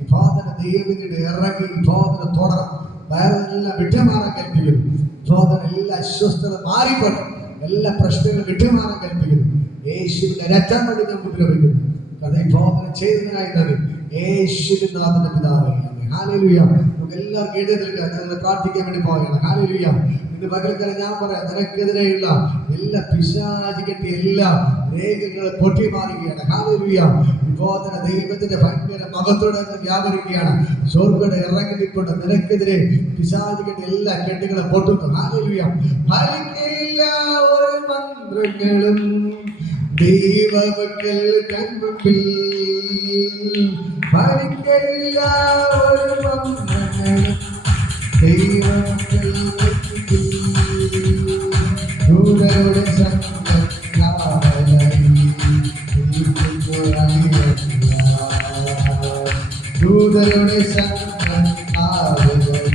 ഇപ്പോൾ തന്നെ ദൈവത്തിന്റെ ഇറങ്ങി ഇപ്പോൾ തന്നെ തുടരണം. വയറെല്ലാം വിട്ടുമാറാൻ കൽപ്പിക്കുന്നു. ഇപ്പോൾ തന്നെ എല്ലാ അസ്വസ്ഥത മാറിപ്പോട്ടെ, എല്ലാ പ്രശ്നങ്ങളും വിട്ടുമാറാൻ കൽപ്പിക്കുന്നു. യേശുവിന്റെ രക്തം വേണ്ടി ഞാൻ മുദ്രവയ്ക്കുന്നു. കഥ ഇപ്പോൾ തന്നെ ചെയ്തതിനായി നന്ദി. യേശുവിൻ നാമത്തിൽ പിതാവേ, ഹല്ലേലൂയ. നമുക്ക് എല്ലാവർക്കും എഴുതി നിൽക്കുക. ഞങ്ങൾ പ്രാർത്ഥിക്കാൻ വേണ്ടി പോവുകയാണ്. ഹല്ലേലൂയ. ഇന്ന് പകൽക്കാലം ഞാൻ പറയാം, നിനക്കെതിരെയുള്ള എല്ലാ പിശാചിന്റെ എല്ലാ രേഖകളും പൊട്ടി മാറുകയാണ്. ഹല്ലേലൂയ. ഇപ്പോൾ തന്നെ ദൈവത്തിന്റെ ഭയങ്കര മഹത്വത്തോടെ വ്യാപരിക്കുകയാണ്. സ്വർഗ്ഗം ഇറങ്ങി നിൽക്കൊണ്ട് നിനക്കെതിരെ പിശാചിന്റെ എല്ലാ കെട്ടുകളും പൊട്ടുന്നു. ഹല്ലേലൂയ. ഫലിക്കില്ല ഒരു മന്ത്രങ്ങളും ദൈവമക്കൾ കൺമുമ്പിൽ, ഫലിക്കില്ല ഒരു മന്ത്രങ്ങളും ദൈവമക്കൾ കൺമുമ്പിൽ. ദൂതരുടെ ശബ്ദം കാവലായി ദൂതരുടെ ശബ്ദം കാവലായി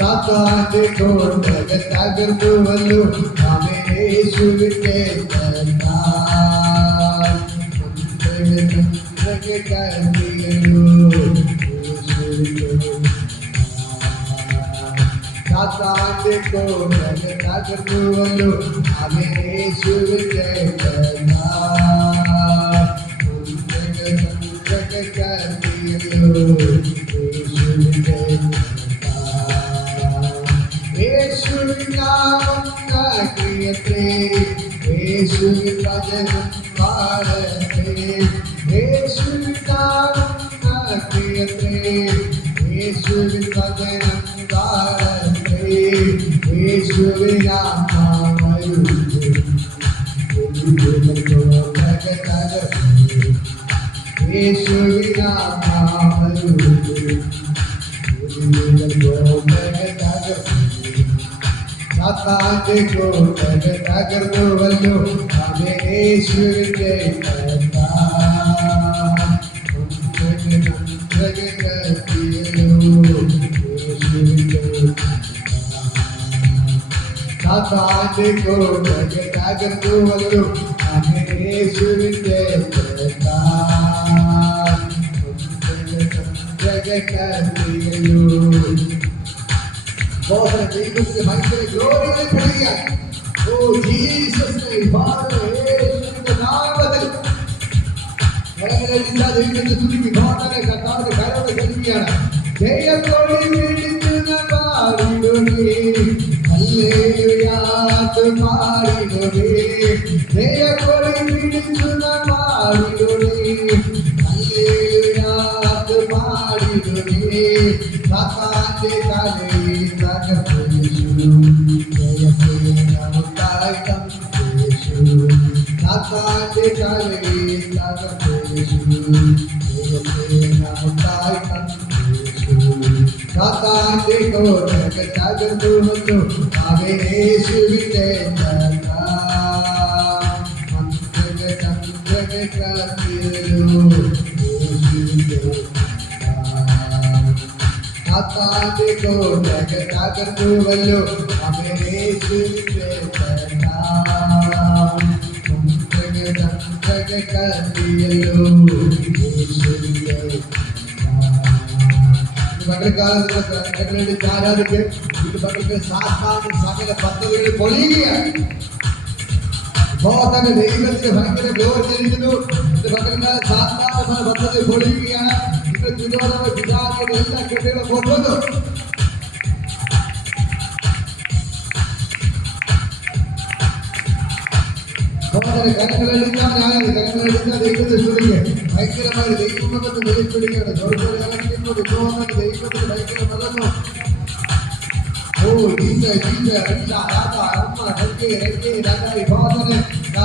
സാത്താന്റെ കോട്ടകൾ തകർന്നുവല്ലോ, അവൻ യേശുവിന്റെ സാത്താന്റെ കോട്ടകൾ തകർന്നുവല്ലോ, അവൻ യേശുവിന്റെ യേശുവിൻ വചനം പാടട്ടെ, യേശുവിൻ നാമം കേൾക്കട്ടെ, യേശുവിൻ വചനം പാടട്ടെ, യേശുവിൻ നാമം വരുന്നു, യേശുവിൻ നാമം വരുന്നു. സാത്താന്റെ കോട്ടകൾ തകർന്നുവല്ലോ, അവൻ യേശുവിന്റെ സാത്താന്റെ കോട്ടകൾ തകർന്നുവല്ലോ, അവൻ യേശുവിന്റെ ദൈവത്തിന്റെ ഭയങ്കര ഗ്ലോറികളെ പഠിക്കുക. ഓ ജീസസ് നെയിം, ഫാദർ യേശുവിന്റെ നാമത്തിൽ ദൈവത്തെ സ്തുതിക്കുക. ഫാദറെ കർത്താവിന്റെ കരയോടെ ചലിക്കുകയാണ്. ജയത്തോടെ വിളിക്കുന്ന പാടിടുമേ, ഹല്ലേലൂയ പാടിടുമേ, ജയത്തോടെ വിളിക്കുന്ന പാടിടുമേ, ഹല്ലേലൂയ പാടിടുമേ. സാത്താന്റെ തലയിൽ തകർന്നു ജയസേനമുണ്ടായി തന്നേശു, സാത്താന്റെ തലയിൽ തകർന്നു ജയസേനമുണ്ടായി തന്നേശു. സാത്താന്റെ കോട്ടകൾ തകർന്നുവല്ലോ, അവൻ യേശുവിന്റെ സാത്താന്റെ കോട്ടകൾ തകർന്നുവല്ലോ, അവൻ യേശുവിന്റെ പകൽക്കാലത്ത് ആരാധിക്ക്. ഇത് പകൽക്ക് സാത്താന്റെ സകല പദ്ധതികൾ പൊളിയുകയാണ്. ഇപ്പോൾ തന്നെ ദൈവത്തിന് ഭയങ്കര ഗ്ലോറി ലഭിക്കുന്നു. ഇത് പകൽക്കാലം സാത്താന്റെ പല പദ്ധതി പൊളിയുകയാണ്. നിങ്ങൾ വിരോധമായി പിതാവിന്റെ എല്ലാ കെട്ടുകളും കൊണ്ടുവന്നു. കരങ്ങളെടുക്കാൻ ദൈവത്തെ സ്തുതിക്കുക. ഭയങ്കരമായി ദൈവമകത്ത് വെളിപ്പെടുകയാണ്. ദൈവത്തിന് ഭയങ്കര മതമോ. ഓ ജീസ ജീസ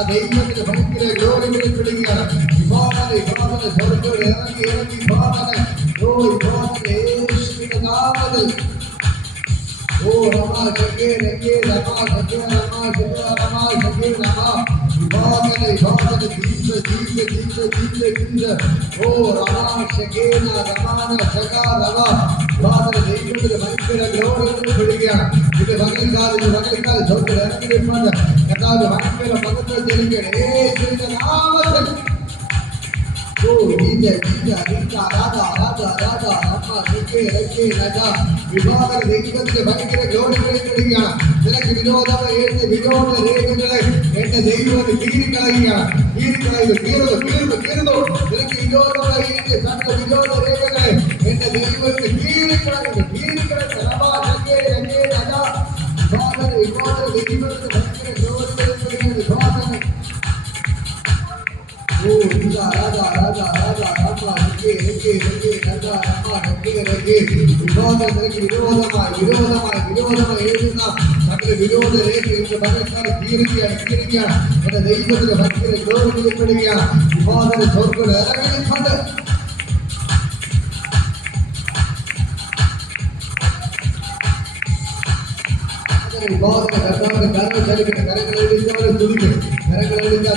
ദൈവത്തിന് ഭയങ്കര ഗ്ലോറി വെളിപ്പെടുകയാണ്. ഇറങ്ങി യേശുവിന്റെ നാമത്തിൽ Oh, Rama, Shake, Rama, Shake, Rama, Shake, Rama, Shake, Rama. Jesus. Oh, Rama, Shake, Rama, Shaka, Rama. Father, ദൈവത്തിന്റെ ഭയങ്കര ഗ്ലോറി വെളിപ്പെടുകയാണ്. ഇത് ഭംഗിക്കാൽ ചോദ്യം ഇറങ്ങിയിട്ടുണ്ട്. കർത്താവിന്റെ ഭയങ്കര മഹത്വം ജനിക്കണം. യേശുവിന്റെ നാമത്തിൽ. Oh, Rija, Rada, Amma, Shake, Raja. വിവാദ ദൈവത്തിന്റെ ഭയങ്കര ഗ്ലോറി വെളിപ്പെടുകയാണ്. നിനക്ക് വിരോധമായ വിരോധ രേഖകളെ എന്റെ ദൈവം കീറിക്കളയുകയാണ്. കീറുന്നു. നിനക്ക് വിരോധമായ സകല വിരോധ രേഖകളെ എന്റെ ദൈവത്തിന് കീറിക്കളയുന്നു. വിവാദ ദൈവത്തിന്റെ ഭയങ്കര ഗ്ലോറി വെളിപ്പെടുകയാണ്. വിരോധമായി എഴുതുന്ന സകല വിരോധ രേഖയുടെ ഭയങ്കര കീറുകയാണ്. എന്റെ ദൈവത്തിന് ഭയങ്കര ഗ്ലോറി വെളിപ്പെടുകയാണ്. വിവാദന ചോർക്കൾ ഇറങ്ങിയിട്ടുണ്ട്. കരങ്ങളെടുത്തവരെ തുടിക്കും.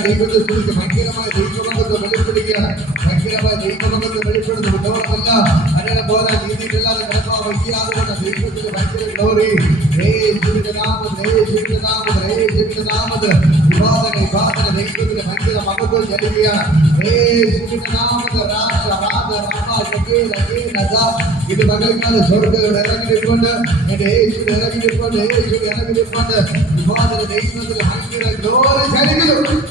ദൈവത്തെ തുടിക്കും. ഭയങ്കരമായ ദൈവമകത്വം വെളിപ്പെടുകയാണ്. ഭയങ്കരമായ ദൈവമകത്വം വെളിപ്പെടുന്നു. വിധവമല്ല അങ്ങനെ പോലെ നീതിയില്ലാതെ കിടപ്പാ വയ്യാതെ ദൈവത്തിന്റെ ഭയങ്കര ഗ്ലോറി. യേശുവിന്റെ നാമത്തിൽ വിവാദന ദൈവത്തിന്റെ ഭയങ്കര മഹത്വം ജനിക്കുകയാണ്. യേശുവിന്റെ നാമത്തിൽ ഇത് മകൾക്കാതെ സ്വർഗ്ഗങ്ങൾ ഇറങ്ങിയിട്ടുണ്ട്. എന്റെ യേശു ഇറങ്ങിയിട്ടുണ്ട്. വിവാദന ദൈവത്തിന്റെ ഭയങ്കര ഗ്ലോറി ജനിക്കുന്നു.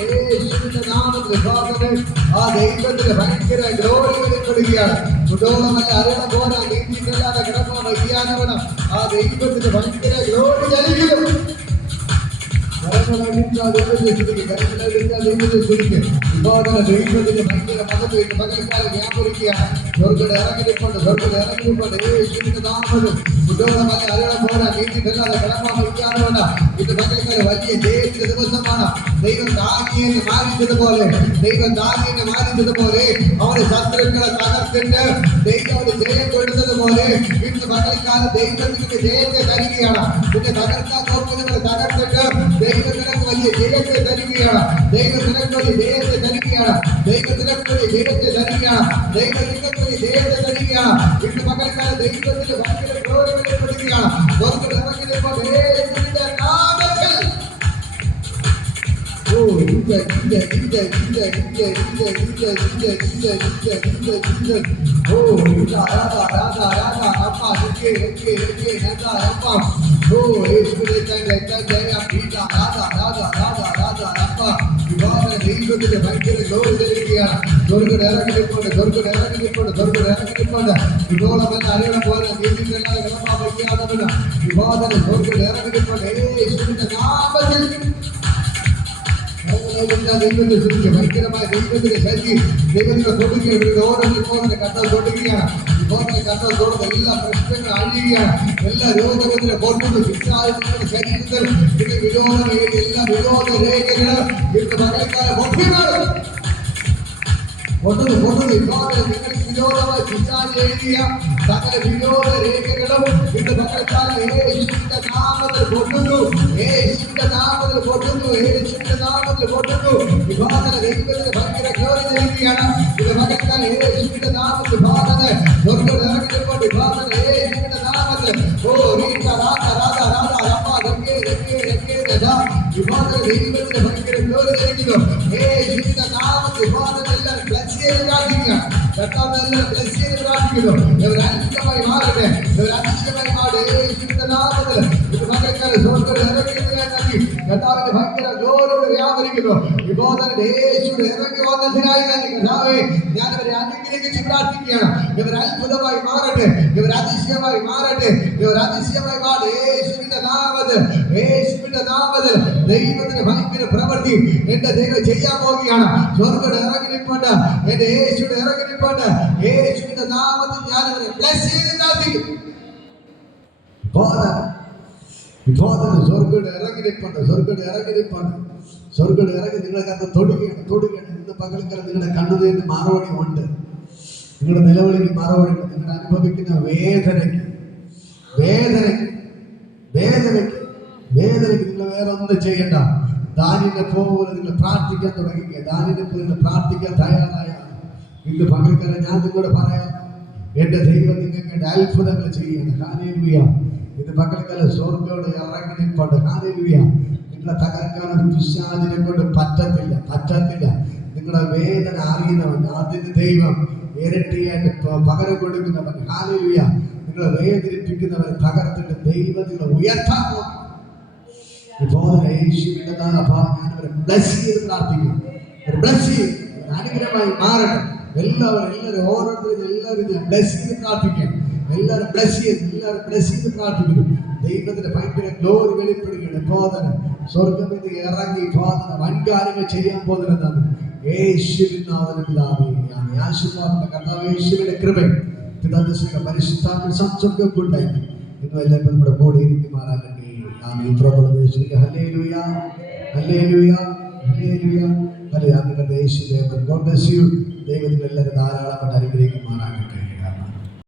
യേശുവിന്റെ നാമത്തിൽ ആ ദൈവത്തിന് ഭയങ്കര ഗ്ലോറി വെളിപ്പെടുകയാണ്. കുടോളമല്ല അറിയണം പോലെ നീതിയില്ലാതെ കിടക്കുന്ന വയ്യാനവണം ആ ദൈവത്തിന് ഭയങ്കര ഗ്ലോറി ജനിക്കുന്നു. ദൈവത്തിന്റെ ഭയങ്കര പകൽക്കാലം വ്യാപരിക്കുകയാണ്. സ്വർഗ്ഗം ഇറങ്ങിയിട്ടുണ്ട്. യേശുവിന്റെ നാമത്തിൽ കുടോളമല്ല അറിയണം പോലെ നീതിയില്ലാതെ കിടക്കാൻ വയ്യാനവണ ഇത് പകൽക്കാലം വലിയ ജയത്തിന്റെ ദിവസമാണ്. ദൈവം ദാനിയേലിനെ മാനിച്ചതുപോലെ അവന് ശത്രുക്കളെ തകർത്തിട്ട് ദൈവം ജയം കൊടുത്തതുപോലെ ഇന്ന് പകൽക്കാലം ദൈവത്തിന്റെ ജയത്തെ തരികയാണ്. പിന്നെ തകർക്കാൻ നോക്കുന്നവരെ തകർത്തിട്ട് ദൈവം നിനക്ക് വലിയ ജയത്തെ തരികയാണ്. ദൈവം നിനക്ക് വലിയ ജയത്തെ തരികയാണ്. ഇന്ന് പകൽക്കാലം ദൈവത്തിന്റെ ഭയങ്കര ഗ്ലോറി വെളിപ്പെടുകയാണ്. സ്വർഗ്ഗം ഇറങ്ങിയപ്പോൾ യേശുവിന്റെ നാമത്തിൽ ദൈവത്തിന്റെ ഭയങ്കര ഗ്ലോറി തരികയാണ്. സ്വർഗ്ഗം ഇറങ്ങിയിട്ടുണ്ട്. വിധോളമല്ല അറിയണം പോലെ നീതിയില്ലാതെ കിടക്കാൻ വയ്യാതെ വിവാദന സ്വർഗ്ഗം ഇറങ്ങിയിട്ടുണ്ട്. യേശുവിന്റെ നാമത്തിൽ ദൈവത്തെ സൃഷ്ടിക്കുക. ഭയങ്കരമായ ദൈവത്തിന്റെ ശക്തി ദൈവത്തിന്റെ തൊടുകയാണ്. ഓരോ വിഭോധന കണ്ടത് തൊടുകയാണ്. കണ്ടത് തൊടുക എല്ലാ പ്രശ്നങ്ങളും അഴിയുകയാണ്. എല്ലാ രോഗത്തിന്റെ പൊട്ടുന്നു ശിക്ഷായുടെ ശരീരത്തിൽ ഇത് വിരോധം എല്ലാ വിരോധ രേഖകളും ഇന്ന് പകൽക്കാലം പൊട്ടുന്നു നിങ്ങൾക്ക് വിരോധമായി പിശാച് എഴുതിയ സകല വിരോധ രേഖകളും ഇന്ന് പകൽക്കാലം യേശുവിന്റെ നാമത്തിൽ പൊട്ടുന്നു. വിവാദന ദൈവത്തിന് ഭയങ്കര ഗ്ലോറി നൽകുകയാണ്. ഇത് പകൽക്കാലം യേശുവിന്റെ നാമത്തിൽ വിവാദന സ്വർഗ്ഗം ഇറങ്ങിയപ്പോൾ വിവാദന യേശുവിന്റെ നാമത്തിൽ വിവാദന ദൈവത്തിന് ഭയങ്കര ഗ്ലോറി നൽകുന്നു. യേശുവിന്റെ നാമത്തിൽ വിവാദന എല്ലാവരും പ്രാർത്ഥിക്കുകയാണ്. കർത്താവെല്ലാം പ്രാർത്ഥിക്കുന്നു. ഇവരനുഷ്യമായി മാറട്ടെ. യേശുവിന്റെ നാമത്തിൽ ഇത് പകൽക്കാലം സ്വർഗ്ഗം ഇറങ്ങിയതിനെ നൽകി കർത്താവിന്റെ ഭയങ്കര ഗ്ലോറിയോട് വ്യാപരിക്കുന്നു. ഇപ്പോൾ തന്നെ യേശുവിന്റെ ഇറങ്ങി വന്നതിനായി നന്ദി കർത്താവേ. ഞാൻ ഇവരെ അനുഗ്രഹിച്ച് പ്രാർത്ഥിക്കുകയാണ്. ഇവർ അത്ഭുതമായി മാറട്ടെ, ഇവർ അതിശയമായി മാറട്ടെ, ഇവർ അതിശയമായി മാറട്ടെ. യേശുവിന്റെ നാമത്തിൽ, യേശുവിന്റെ നാമത്തിൽ ദൈവത്തിന്റെ ഭയങ്കര പ്രവൃത്തി എന്റെ ദൈവം ചെയ്യാൻ പോവുകയാണ്. സ്വർഗ്ഗം ഇറങ്ങിനിപ്പുണ്ട്, എന്റെ യേശുവിന്റെ ഇറങ്ങിനിപ്പുണ്ട്. യേശുവിന്റെ നാമത്തിൽ ഞാൻ അവരെ ബ്ലെസ് ചെയ്ത് പ്രാർത്ഥിക്കും. ഇപ്പോൾ തന്നെ സ്വർഗ്ഗം ഇറങ്ങിനിപ്പുണ്ട്, സ്വർഗ്ഗം ഇറങ്ങിനിപ്പുണ്ട്, സ്വർഗ്ഗം ഇറങ്ങി നിങ്ങളെ തൊടുകയാണ്. ഇന്ന് പകൽക്കാലം നിങ്ങളുടെ കണ്ണുനീരിന് മറുപടി ഉണ്ട്, നിങ്ങളുടെ നിലവിളിക്ക് മറുപടി ഉണ്ട്. നിങ്ങൾ അനുഭവിക്കുന്ന വേദനയ്ക്ക് നിങ്ങൾ വേറെ ഒന്നും ചെയ്യണ്ട. ദാനിയേലിനെ പോലെ നിങ്ങൾ പ്രാർത്ഥിക്കാൻ തുടങ്ങിക്കുക. ദാനിയേലിനെ പോലെ നിങ്ങൾ പ്രാർത്ഥിക്കാൻ തയ്യാറായ ഇന്ന് പകൽക്കാലം ഞാൻ നിങ്ങളോട് പറയാം, എന്റെ ദൈവം നിങ്ങൾക്ക് എന്റെ അത്ഭുതങ്ങൾ ചെയ്യണം. ഹല്ലേലൂയ. ഇന്ന് പകൽക്കാലം സ്വർഗ്ഗത്തോട് ഇറങ്ങി നിൽപ്പുണ്ട്. ഹല്ലേലൂയ. നിങ്ങളെ തകർക്കാൻ ഒരു പിശാചിനെ കൊണ്ട് പറ്റത്തില്ല. നിങ്ങളുടെ വേദന അറിയുന്നവൻ, അതിന് ദൈവം ഇരട്ടിയായിട്ട് പകരം കൊടുക്കുന്നവൻ. ഹല്ലേലൂയ. നിങ്ങളെ വേദനിപ്പിക്കുന്നവൻ തകർത്തിട്ട് ദൈവം നിങ്ങളെ ഉയർത്താൻ പോകും. ഇപ്പോൾ യേശുവിന്റെ നാമത്തിൽ ഞാൻ അവരെ ബ്ലെസ് ചെയ്ത് പ്രാർത്ഥിക്കുന്നു. അനുഗ്രഹമായി മാറട്ടെ. എല്ലാവരും ഓരോരുത്തരും ബ്ലെസ് ചെയ്ത് പ്രാർത്ഥിക്കാം. എല്ലാവരും ബ്ലെസ് ചെയ്ത് പ്രാർത്ഥിക്കുന്നു. ദൈവത്തിന്റെ ഭയങ്കര ഗ്ലോറി വെളിപ്പെടുകയാണ്. ഇപ്പോൾ തന്നെ സ്വർഗ്ഗം ഇത് ഇറങ്ങി വൻകാര്യങ്ങൾ ചെയ്യാൻ പോകുന്നതാണ്. യേശുവിന്റെ പിതാവേ, ഞാൻ ആശീർവാദത്തിന്റെ കർത്താവ് യേശുവിന്റെ കൃപയും പിതാവിന്റെ പരിശുദ്ധാത്മ സംസർഗം ഇന്നും എല്ലാവരും നമ്മുടെ കൂടെ ഇരിക്കുമാറാകട്ടെ. Hallelujah, hallelujah, hallelujah, hallelujah. God bless you. ദൈവത്തിൽ എല്ലാവരും ധാരാളമായിട്ട് അനുഗ്രഹിക്കുമാറാകട്ടെ.